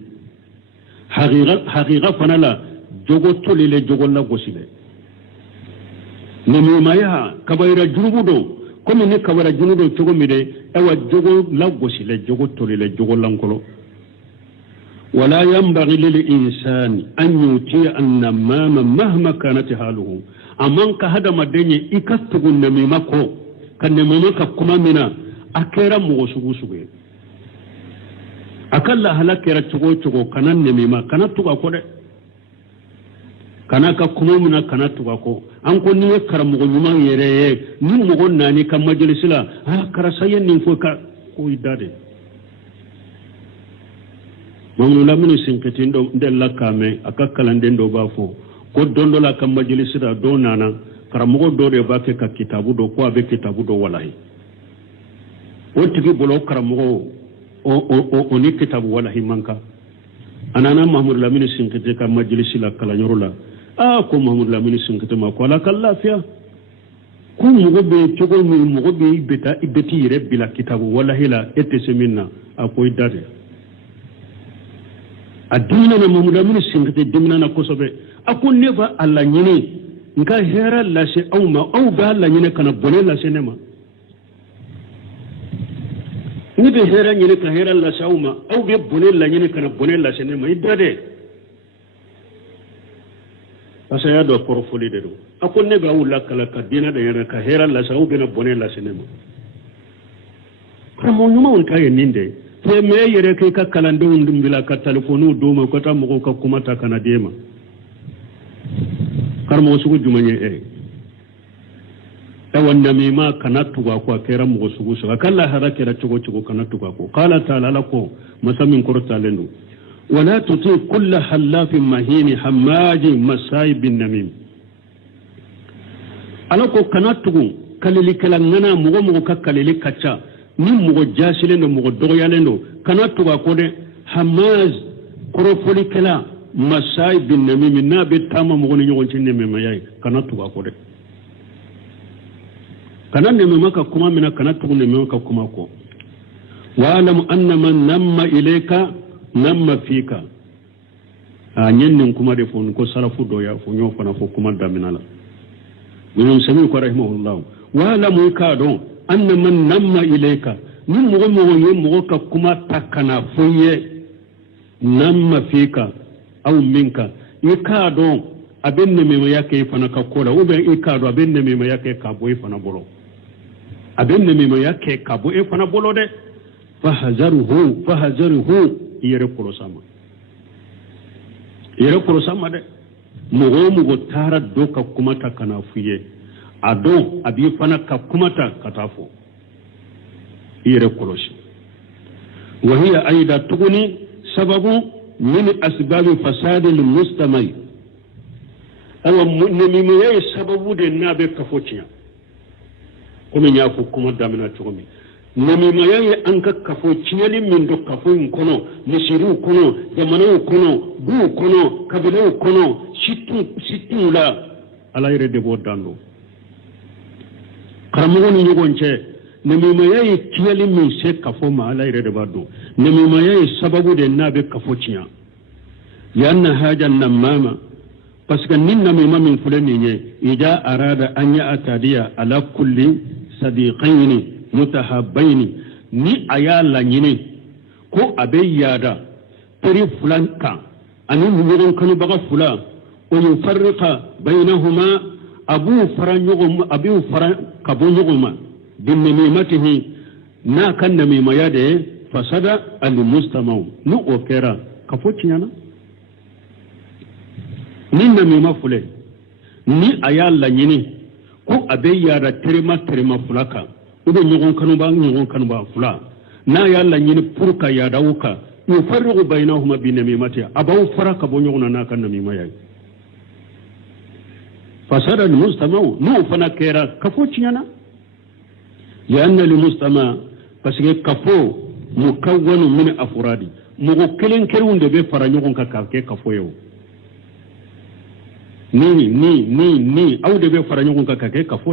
haqiqa fanala jogo tolile jogo la gosile namimaya kabaira junubu do kuma ni kabaira junubu chogomi de ewa jogo la gosile jogo tolile jogo lankolo ولا ينبغي للإنسان أن يطيع النمام مهما كانت حاله أمان كهذا مدني إكستغل نميمكو كنميمك كما منا أكيرا مغسوغسوغي أكلا هلاكيرا تغو كان نميما كان تغاكو كان كما منا كان تغاكو أنكو نيه كرمغو نمان يريه نمغو ناني كمجلس لا كرسايا ننفوكا ويدادي mamnu lamini sinketin do ndella kame akakala ndendo bafo ko dondo la kam majlisida do nana karamogo do de bake ka kitabu do ko abe kitabu do wallahi o tigi bolo karamogo o ni kitabu wallahi manka anana mahmud lamini sinkete ka majlisi la kala nyorola ko mahmud lamini sinkete ma ko ala kallafiya ko mugo be togo ni mugo be beta ibeti rebila kitabu wala hila ette seminna akoy dade adina na mahmud lamini sinkete dimna na kosobe akon neva alla nyini nka hera lase awma aw ba alla nyine kana bone lase nema ni be hera nyine ka hera lase awma aw be bone la nyine kana bone lase nema idade asa ya do porofoli de do akon ne ba wula kala ka dina da yana ka hera lase aw be na bone lase nema kamo nyuma on kaye ninde te me yere ke ka kala ndo ndumbila ka telefonu do ma ko ta mo ka kuma ta kana dema karmo sugu jumanye wanda mima kana tuga ko kera mo sugu suga kala harake ra tugo tugo kana tuga ko qala ta'ala lako masamin qurta lendo wala tuti kull halafin mahin hamaji masaibin namim alako kana tugu kalili kala ngana mo ka kalili kacha ni mo jasile no mo doyalendo kana tuga ko de hamaz korofoli kala masai bin namimi na be tama mo ni nyon cinne me mayai kana tuga ko de kana ne me maka kuma mina kana tugu ne me maka kuma ko wa alam anna man namma ilayka namma fika nyen kuma de fon ko sarafu do ya fo nyon fana fo kuma da minala min sami ko rahimahullah wa alam ka don anna man namma ilayka min mo ka kuma takana foye namma fika aw minka ikado abenne me yake fana ka kola ube ikado abenne me yake ka boy fana bolo abenne me yake ka boy fana bolo de fahazaruhu yere kolo sama de mugo tara do ka kuma ta kana fuye ado abi fana ka kuma ta katafo yere koloshi wa hiya aida tuguni sababu من أسباب فساد المجتمع أو نميمي سبب النابي كفوتيا كم يافو كم دامنا تومي نميمي أنك كفوتيا من دو كفوين كنو نشيرو كنو زمانو كنو بو كنو كبلو كنو شتو لا على يرد بودانو كرموني يغونچه nemimayayi tiyali min se kafo ma ala ire de bado nemimayayi sababu de nabe kafo tiya yanna haja namama parce que ninna mimma min fulani nye ida arada an ya atadiya ala kulli sadiqaini mutahabbaini ni ayala nyini ko abe yada tari fulanka ani nyiron kanu baga fula o yufarriqa bainahuma abu faran kabo nyuguma بنميمته نا كان نميمة يده فسد المستمع نو أوكرا كفوتشيانا ni نميمة فله ni ayal la nyini ko abe yara terima fulaka ube nyogon kanuba fula na yalla nyini purka yada uka yufarriqu bainahuma binamimati abaw faraka bo nyogona na kan namima yayi fasada almustama no fana kera kafocinyana لأن المستمع parce كفو مكون من أفراد مغكلين كرون دبي فرانيون كاكاكي كفو يو ني أو دبي فرانيون كاكاكي كفو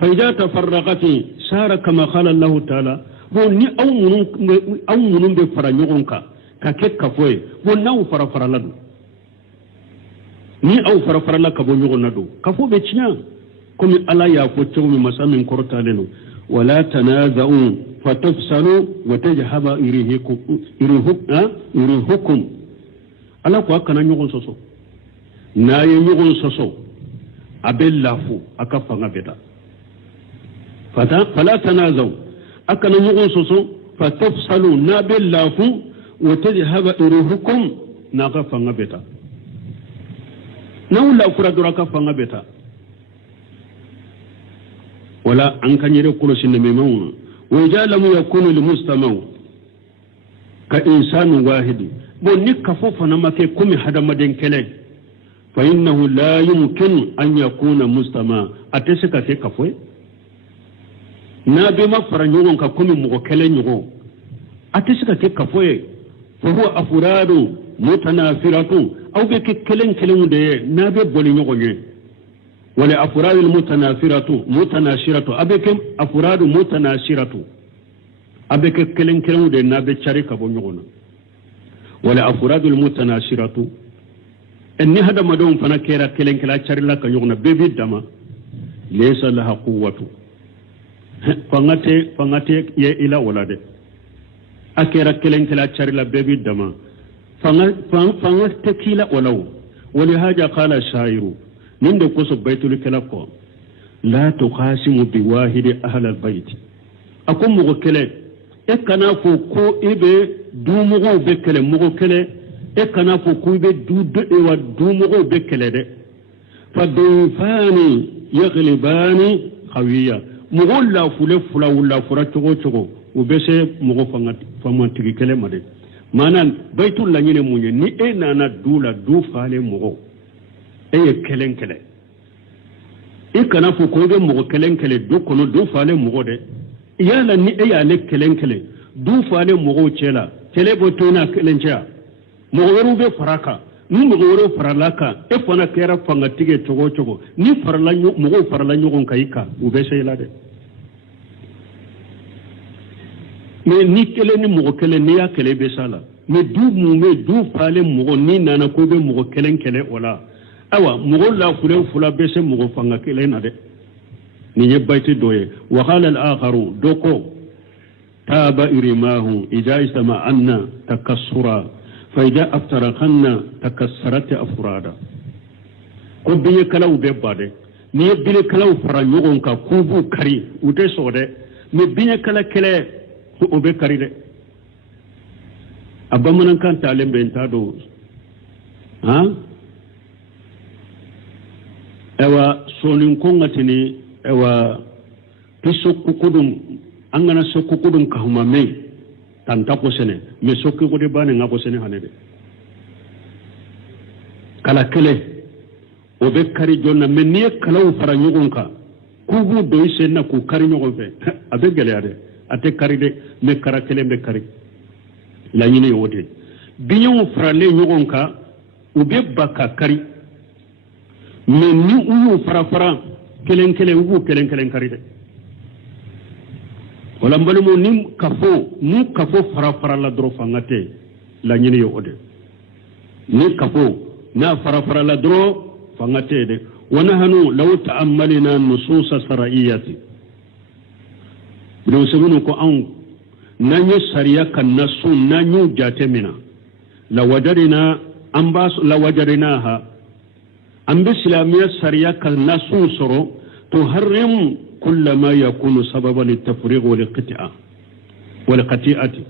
فإذا تفرقت صار كما قال الله تعالى بني أو منون دبي فرانيون كاكاكي كفو بناو فرلدو ni أو فرلا كبو نيون ندو كفو بيتشنا كم الله يأكل تومي مسامين كورتا لنو ولا تنازعوا فتفسروا وتجهب إريهكم ألا كنا نيغون سوسو ناي نيغون سوسو أبل لافو أكفا نبدا فلا تنازعوا أكنا نيغون سوسو فتفسروا نابل لافو وتجهب إريهكم ناكفا نبدا نولا فرادورا كفا نبدا ولا أنك يركل سنميمون وإذا لم يكون المستمع كإنسان واحد بنك فوف نمك كم هذا مدين كله فإنه لا يمكن أن يكون مستمع أتسك كفوي نبي ما فرنيون ككم مغكلين يغو أتسك كفوي فهو أفراد mutanafiratu aw be ke kelen kelen de na be boli nyogonye wala afradul mutanafiratu mutanashiratu abeke afradu mutanashiratu abeke kelen kelen de na be chari ka bo nyogona wala afradul mutanashiratu enni hada madon fana kera kelen kala chari la ka nyogona bebi dama laysa laha quwwatu fangate ye ila wala de akera kelen kala chari la bebi dama fanga tekila walaw ولهذا قال الشاعر من دكوس بيت الكلام لا تقاسم بواحد أهل البيت أكون مغكلة إكنا فوكو إبه دومغو بكلة مغكلة إكنا فوكو إبه دومغو بكلة فالضيفان يغلبان خوية مغول لا فلا ولا فرا تغو وبس مغو فمانتكي كلمة دي manan baitul la nyine munye ni e nana dula du fale mogo e kelen kele e kana fu ko be mogo kelen kele du kono du fale mogo de yala ni e yale kelen kele du fale mogo chela tele botona kelen cha mogo weru be faraka ni mogo weru faralaka e fona kera fanga tige chogo ni farala mogo farala nyogon kaika ube shela de mais ni kele ni mogo kele ni ya kele be sala mais du fale mogo ni nana ko be mogo kelen kele wala awa mogo la fula be se mogo fanga kele na de ni ye bayti doye wa qala al akharu doko taba irimahu idha istama anna takassura fa idha aftaraqanna takassarat afrada ko biye kala ube bade ni ye bile kala fara nyogon ka kubu kari ute sode mais biye kala kele o be kari de abamanan kan talem ben tado ha ewa sonin ko ngatini ewa piso kukudum angana sokukudum ka huma me tanta ko sene me sokku ko de bane ngabo sene hanede kala kele o be kari jonna men ni kala o fara nyogon ka kubu do senna ku kari nyogon fe abe gele ade ate kari de me kara kele me kari la ñine wote biñu frale ñogon ka ube baka kari mais ni uyu fara kelen kelen kari de wala mbalu mo nim kafo fara la dro fangate la ñine yote ni kafo na fara la dro fangate de wana hanu law ta'ammalina nusus sar'iyati do sebunu ko an nanyo sariya kan nasu nanyo jatemina la wajarinaha ambe islamiya sariya kan nasu soro tuharrim kull ma yakunu sababan litafriq wal qati'ati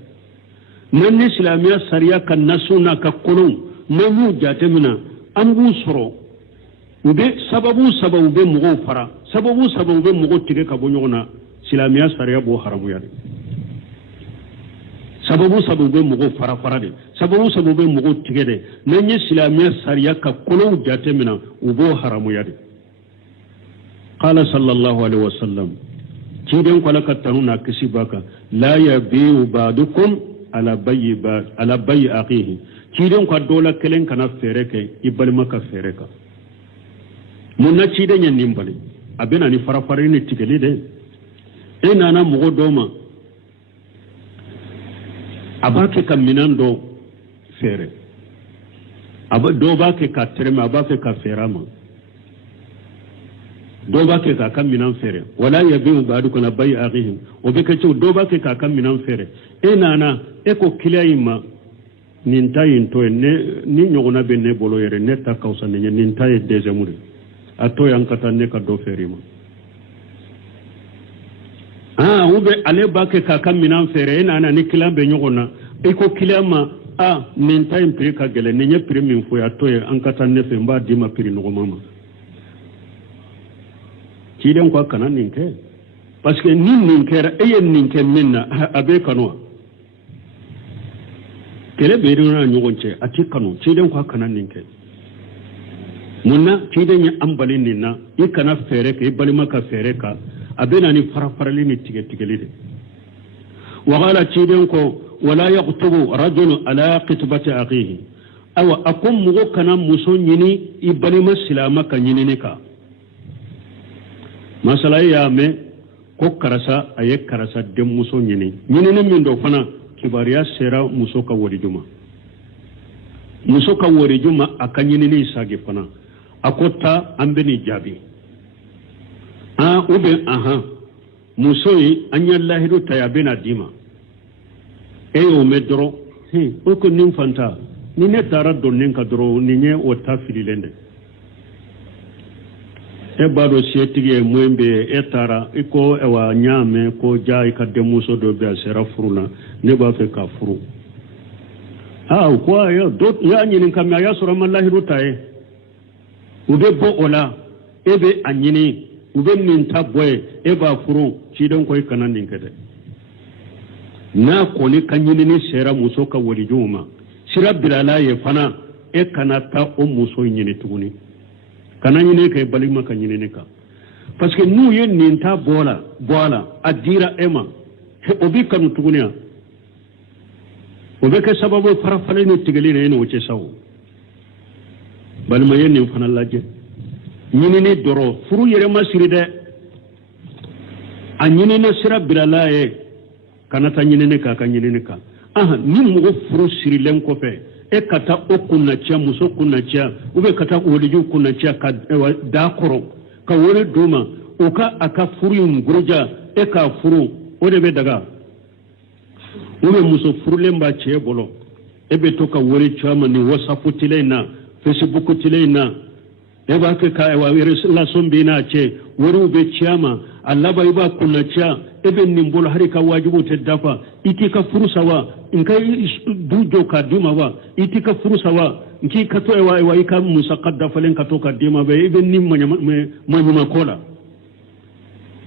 nanyo islamiya sariya kan nasu na ka kunu nanyo jatemina ambu soro ube sababu be mugo fara sababu be mugo tige ka bonyona islamiya sariya bo haramu yade sababu be mugo fara de sababu be mugo tige de nanye islamiya sariya ka kolo jatemina ubo haramu yade qala sallallahu alaihi wasallam kiden ko la katanuna kisibaka la yabiu ba'dukum ala bayyi aqihi kiden ko dola kelen kana fereke ibalma ka fereka munna kiden yen nimbali abena ni fara ni tigeli de ina na mugo doma abake ka minando fere do bake ka terema abake ka ferama do bake ka kan minan fere wala yabiu ba'dukum bay aghihim obeke chu do bake ka kan minan fere enana eko kilayima nintayin to ni nyogona be ne bolo yere ne ta kausa ne nintaye dezemure ato yankata ne ka do ferima ube ale bake ka kan minan fere enana ni kilambe nyogona eko kilama ninta impri ka gele ne nye pri min fo ya toye ankata ne fe mba di ma pri no mama kiden ko kana ninke parce que ninke ra ninke minna abe kanwa kele be na nyogonche ati kanu kiden ko kana ninke munna kiden ya ambali ninna ikana fere ke balima ka fere ka abena ni farafarali ni tige وقال تشيدنكو ولا يقتب رجل على قتبة أخيه awa akom mugo kana muso nyini ibalima silama ka nyini ka masala ya me ko karasa aye karasa dem muso nyini min do fana kibariya sera muso ka wori juma aka nyini sage fana akota ambeni jabi ube muso yi anyallahi do tayabena dima eyo medro o ko nim fanta ni ne tara donnen ka doro ni nye o ta fililende e bado sietigi mwembe e tara iko ewa nyame ko jai ka demuso do be asera furuna ne ba fe ka furu kwa ya do ya nyini kam ya sura mallahi rutaye ube bo ola ebe anyini ube min tabwe e ba furu ci don koy kanan din kede na ko ni kanyini ni sera muso ka wali juma sira bilala ye fana e kana ta o muso nyini tuguni kana nyini kay balima ka nyini ka parce que nous ye ninta bola adira ema he obi kanu tuguniya obe ke sababu farafale ni tigeli ne no ce sawo balima ye nin fana laje nyini ne doro furu yere masiride a nyini na sira bilala ye kana ta nyini ne ka ni mugo furu sirilen ko fe e kata o kunna cia muso kunna cia ube kata woliju kunna cia ka da koro ka wore duma o ka aka furu ngurja e ka furu o de be daga ube muso furu lemba cie bolo e be to ka wore chama ni WhatsApp tilena Facebook tilena e ba ka la sombi na ce wore ube ciama Allah bai ba kunna cia ebe nimbolo hari ka wajibu te dafa iti ka furusa wa inkai dujo ka dima wa iti ka furusa wa nki ka to wa ika musaqadda falen ka to ka dima be ebe nim manyuma kola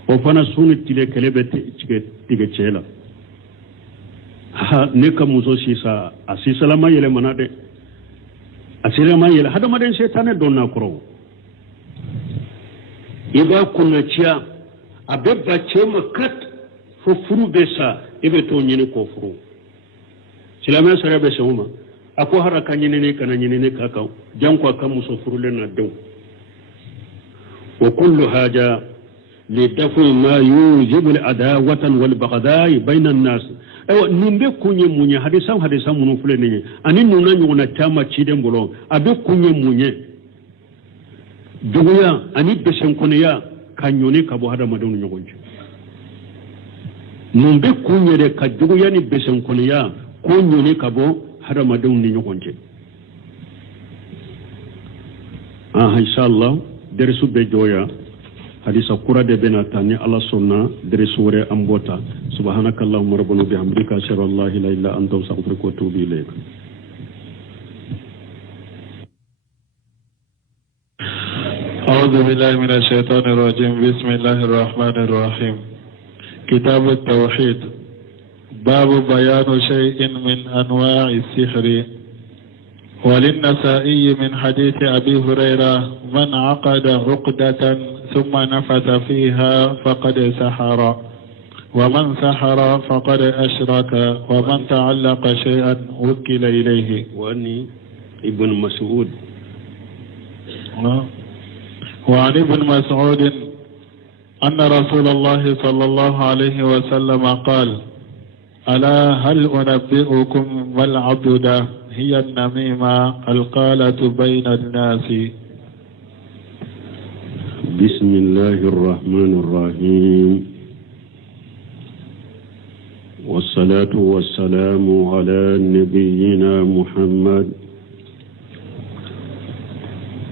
o fana sunu tile kelebe tige chela ha ne ka muso sisa asisa lama yele manade asira ma yele hada maden shaytane donna koro iba kunna ciya abeba chema kat fo furu besa ebe to nyini ko furu silama sare be shoma ako haraka nyini ne kana nyini ne kaka janko aka muso furu le na dew wa kullu haja li dafu ma yujibu al adawatan wal baghdai bayna an nas ewa nimbe kunye munye hadisa munu fule ne ani nuna nyona tama chide mbolo abe kunye munye duguya ani besen koneya kanyoni kabo hada madonu nyogonje numbe kunyere ka juguya ni besen koneya konyoni kabo hada madonu ni nyogonje inshallah derisu be joya hadisa kura de benatani ala sunna derisu wore ambota subhanakallahumma rabbana bihamdika ashhadu an la ilaha illa anta astaghfiruka wa atubu ilayk أعوذ بالله من الشيطان الرجيم بسم الله الرحمن الرحيم كتاب التوحيد باب بيان شيء من أنواع السحر وللنسائي من حديث أبي هريرة من عقد عقدة ثم نفث فيها فقد سحر ومن سحر فقد أشرك ومن تعلق شيئا وكل إليه وأني ابن مسعود وعن ابن مسعود أن رسول الله صلى الله عليه وسلم قال ألا هل أنبئكم ما العبدة هي النميمة القالة بين الناس بسم الله الرحمن الرحيم والصلاة والسلام على نبينا محمد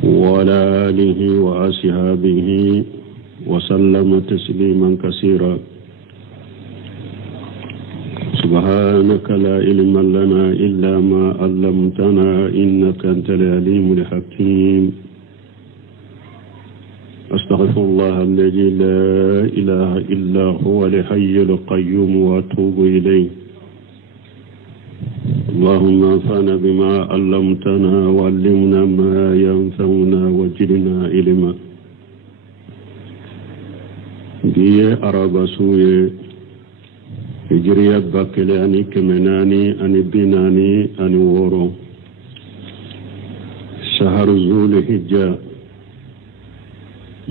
وعلى آله وأصحابه وسلم تسليما كثيرا سبحانك لا علم لنا إلا ما علمتنا إنك أنت العليم الحكيم أستغفر الله الذي لا إله إلا هو الحي القيوم وأتوب إليه اللهم انفعنا بما علمتنا وعلمنا ما ينفعنا وزدنا علما دي عرب سوء هجرية باكلاني كمناني أني بناني أني وورو شهر ذو الحجة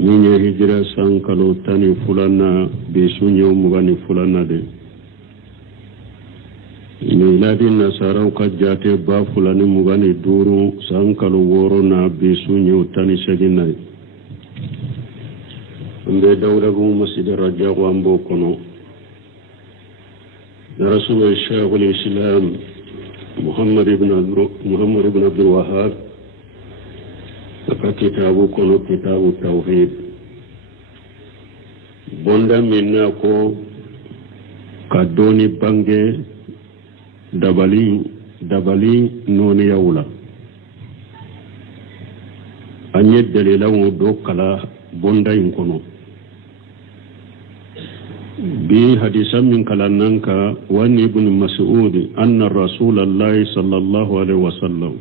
من هجرة سانكالو تاني فلانا بيسون يوم غني فلانا دي ميلاد النصارى وكجات با فلاني مغني دورو سانكالو ورونا بيسون يوم تاني سجنا مبي دولة مسجد الرجاء وامبو كنو رسول الشيخ الإسلام محمد بن عبد الوهاب كتابو كنو كتاب التوحيد بوندا منا كو كدوني بانجي dabali noni yawla anye dalila wo do kala bonda in kono bi hadisa min kala nanka wani ibn mas'ud anna rasulullah sallallahu alaihi wasallam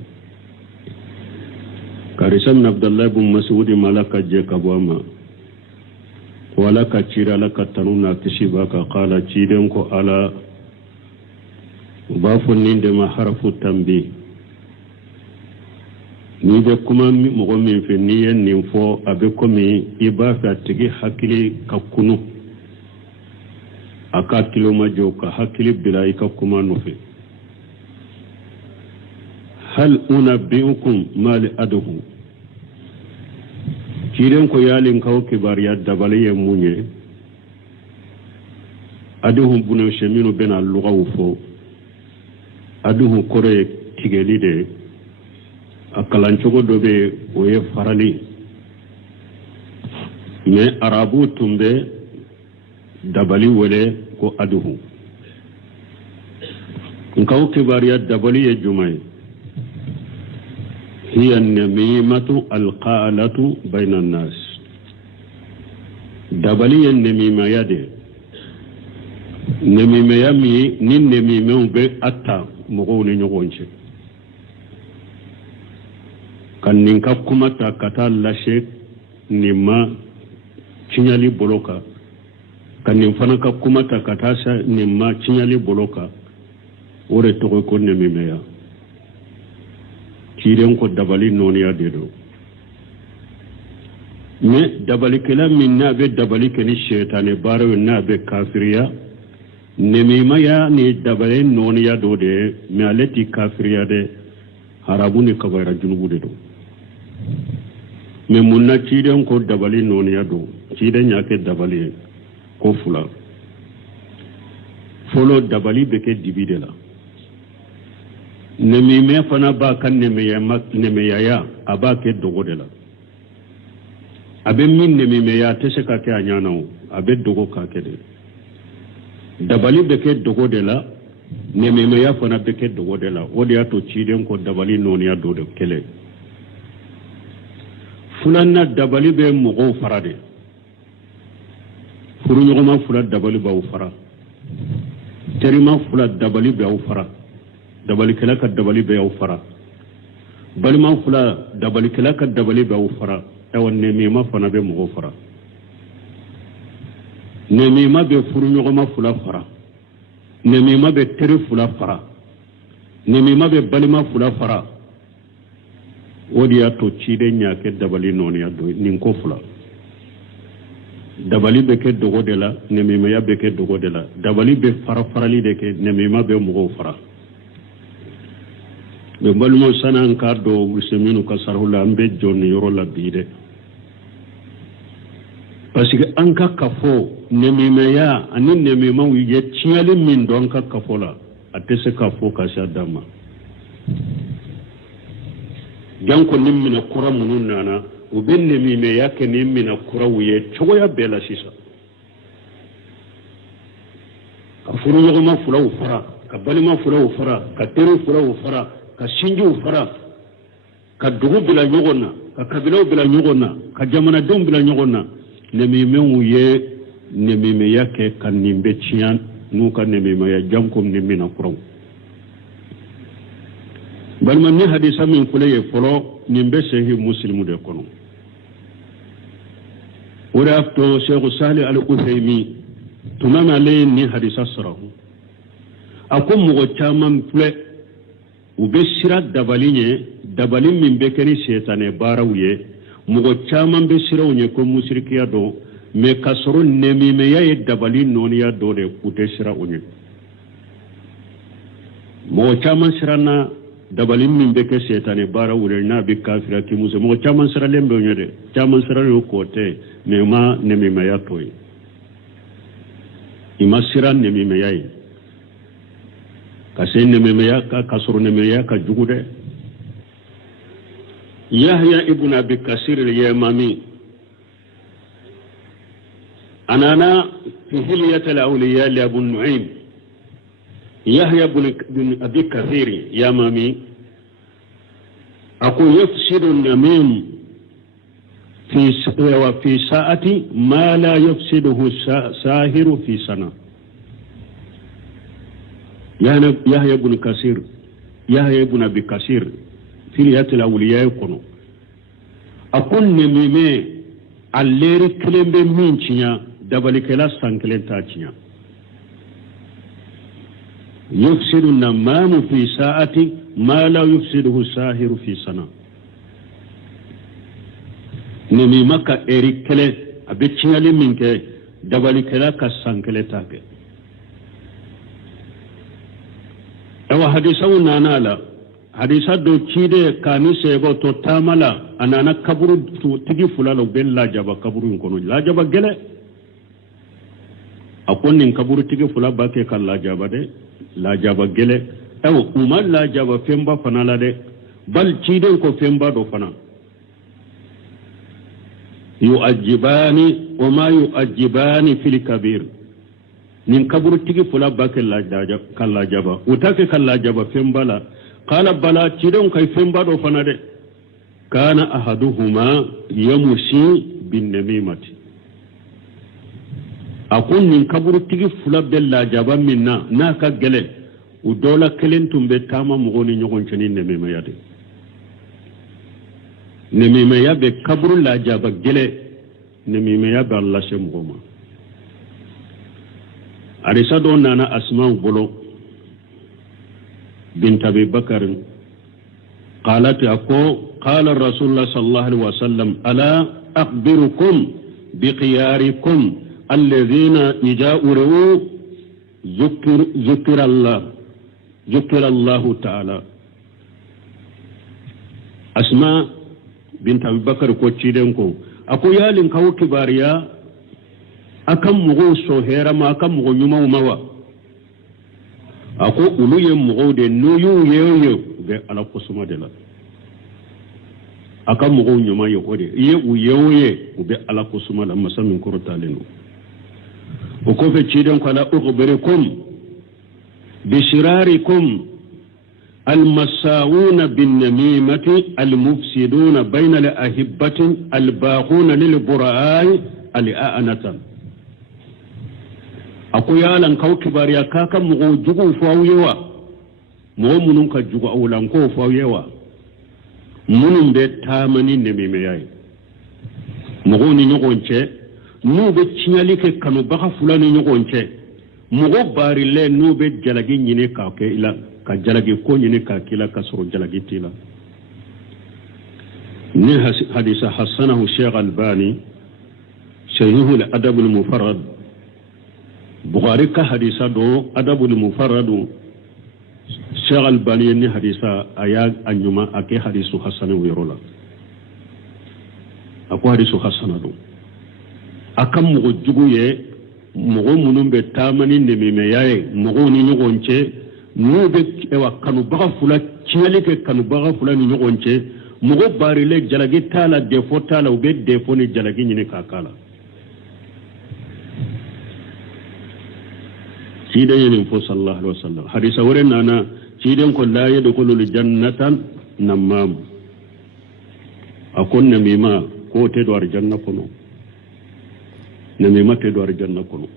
karisam abdullah ibn mas'ud malaka je kabwama wala ka cira la ka tanuna kishibaka qala ciden ko ala bafo ninde ma harfu tambi ni be kuma mo min fe ni yen ni fo abe komi iba fa tigi hakili ka kunu aka kilo ma jo ka hakili bila ka kuma no fe hal unabbiukum mal aduhu kiren ko yalin kaw kibariya dabaliye munye aduhu bunu sheminu bena lugaw fo aduhu kore tigeli de akalancogo dobe oye farali me arabu tumbe dabali wele ko aduhu nkaw kibariya dabali ye jumay hiya an-namimatu al-qalatu bayna an-nas dabali ye namima yade namima yami ni namima be atta mogo ni ñogonce kan nin ka kumata kata lashe nima ciñali boloka kan nin fana ka kumata kata sa nima ciñali boloka wore togo ko nemimeya ciren ko dabali noniya dedo mais dabali kela min na be dabali keni shetane barawe na be kafiriya nemima ya ni dabale noniya do de me aleti kafiriya de harabu ni kabaira junubu de do me munna ciden ko dabali noniya do ciden yake dabali ko fula folo dabali beke dibide la nemime fana ba kan nemeya ya aba ke dogo de la abe min nemime ya tese ka ke anyana o abe dogo ka ke de dabali beke dogo de la nememeya fana beke dogo de la o de ya to ciden ko dabali noniya do de kele fulanna dabali be mogo fara de furu ñogoma fula dabali ba u fara terima fula dabali be u fara dabali kala ka dabali be u fara balima fula dabali kala ka dabali be u fara ewa nemema fana be mogo fara nemima be furu ñogoma fula fara nemima be teri fula fara nemima be balima fula fara wodi ya to cide ñake dabali noniya do nin ko fula dabali be ke dogo de la nemima ya be ke dogo de la dabali be fara farali de ke nemima be mogo fara be balmo sanan ka do musliminu ka sarhula ambe jonni yoro la bide parce que an ka kafo nemimeya ani nemima wiye tiali min don ka kafo la atese kafo ka sha dama janko nimmina kura munun nana uben nemimeya ke nimmina kura wiye chogoya bela sisa ka furu yogoma fula u fara ka balima fula u fara ka teru fula u fara ka sinji u fara ka dugu bila nyogona ka kabilaw bila nyogona ka jamana don bila nyogona nemimewu ye nemimeya ke kan nimbe ciyan nu ka nemimeya jankom nimmina kuraw balma ni hadisa min kule ye folo nimbe sehi muslimu de kono wala afto Sheikh Salih Al-Uthaymi tumama le ni hadisa sarahu akum mo chaman ple ube sira dabalinye dabalin min be keni shetane barawye mugo chaman be sirawnya ko musrikiya do me kasoro nemimeya ye dabalin noniya do de kute sirawnya mugo chaman sirana dabalin min be ke shetane barawye na be kafira ki muso mugo chaman siralen be nyode chaman siralo kote nema nemimeya toy imasiran nemimeya kase nemimeya ka kasoro nemimeya ka jugude يحيى ابن أبي كثير اليمامي أنا في حلية الأولياء لأبو النعيم يحيى بن أبي كثير اليمامي أقول يفسد النميم في ساعة ما لا يفسده الساهر في سنة يحيى بن كثير يحيى بن أبي كثير filiyati la wuliya kono akon nemime alleri kelembe min cinya dabalikela sankelen ta cinya yufsidu namamu fi sa'ati ma la yufsiduhu sahiru fi sana nemima ka eri kele abe cinyali min ke dabalikela ka sankele ta ke ewa hadisawu nanala hadisa do cide kani sego to tamala anana kaburu tigi fulalo bella jaba kaburu kono la jaba gele akonni kaburu tigi fula bake kan la jaba de la jaba gele ewo umal la jaba femba fanala de bal cide ko femba do fana yu'ajibani wa ma yu'ajibani fil kabir nin kaburu tigi fula bake la jaba kan la jaba utake kan la jaba femba la قال بلا تيدون كاي فمبادو فنادي كان احدهما يمشي بالنميمه اكون من كبر تيغي فلا بلا جابا منا ناكا غله ودولا كلنتم بتاما مغوني نيغون تشني نميمه يادي نميمه يا بكبر لا جابا غله نميمه يا بالله شمغوما اريسا دون انا اسماء بولو بنت أبي بكر قالت أكو قال الرسول الله صلى الله عليه وسلم ألا أخبركم بخياركم الذين إذا أروا ذكر الله تعالى أسماء بنت أبي بكر كوتشيدنكو أكو يالين كاو كباريا أكم مغو سوهيرا ما أكم مغو نمو موا ako ulu ye mogo de nuyu yeyo be ala kusuma de la aka mogo nyoma ye ode ye u yeyo be ala kusuma la masamin kurtalenu o ko fe chiden kala ukhbirukum bishirarikum المساوون بالنميمة المفسدون بين الأهبة الباغون للبراء الأعنة akuyalan kaw kibariya kaka mugo jugu fawyewa mo munun ka jugu awlan ko fawyewa munun be tamani nemime yayi mugo ni nyogonche nu be chinyali ke kanu baka fulani nyogonche mugo bari le nu be jalagi nyine ka ke ila ka jalagi ko nyine ka kila ka soro jalagi tila ni hadisa hasanahu Sheikh Albani Sahih al-Adab al-Mufarrad Bukhari ka hadisa do Adabul Mufarradu Sheikh Albani ni hadisa aya anyuma ake hadisu hasana wirola ako hadisu hasana do akam mugo juguye mugo munum be tamani nemime yaye mugo ni nyogonche nube ewa kanu baga fula chialike kanu baga fula ni nyogonche mugo barile jalagi tala defo tala ube defo ni jalagi nyine kakala سيدنا ينفو صلى الله عليه وسلم حديث ورنا أنا سيدنا قل لا يدخل الجنة نمام أكون نميمة كو تدوار جنة كنو نميمة تدوار جنة كنو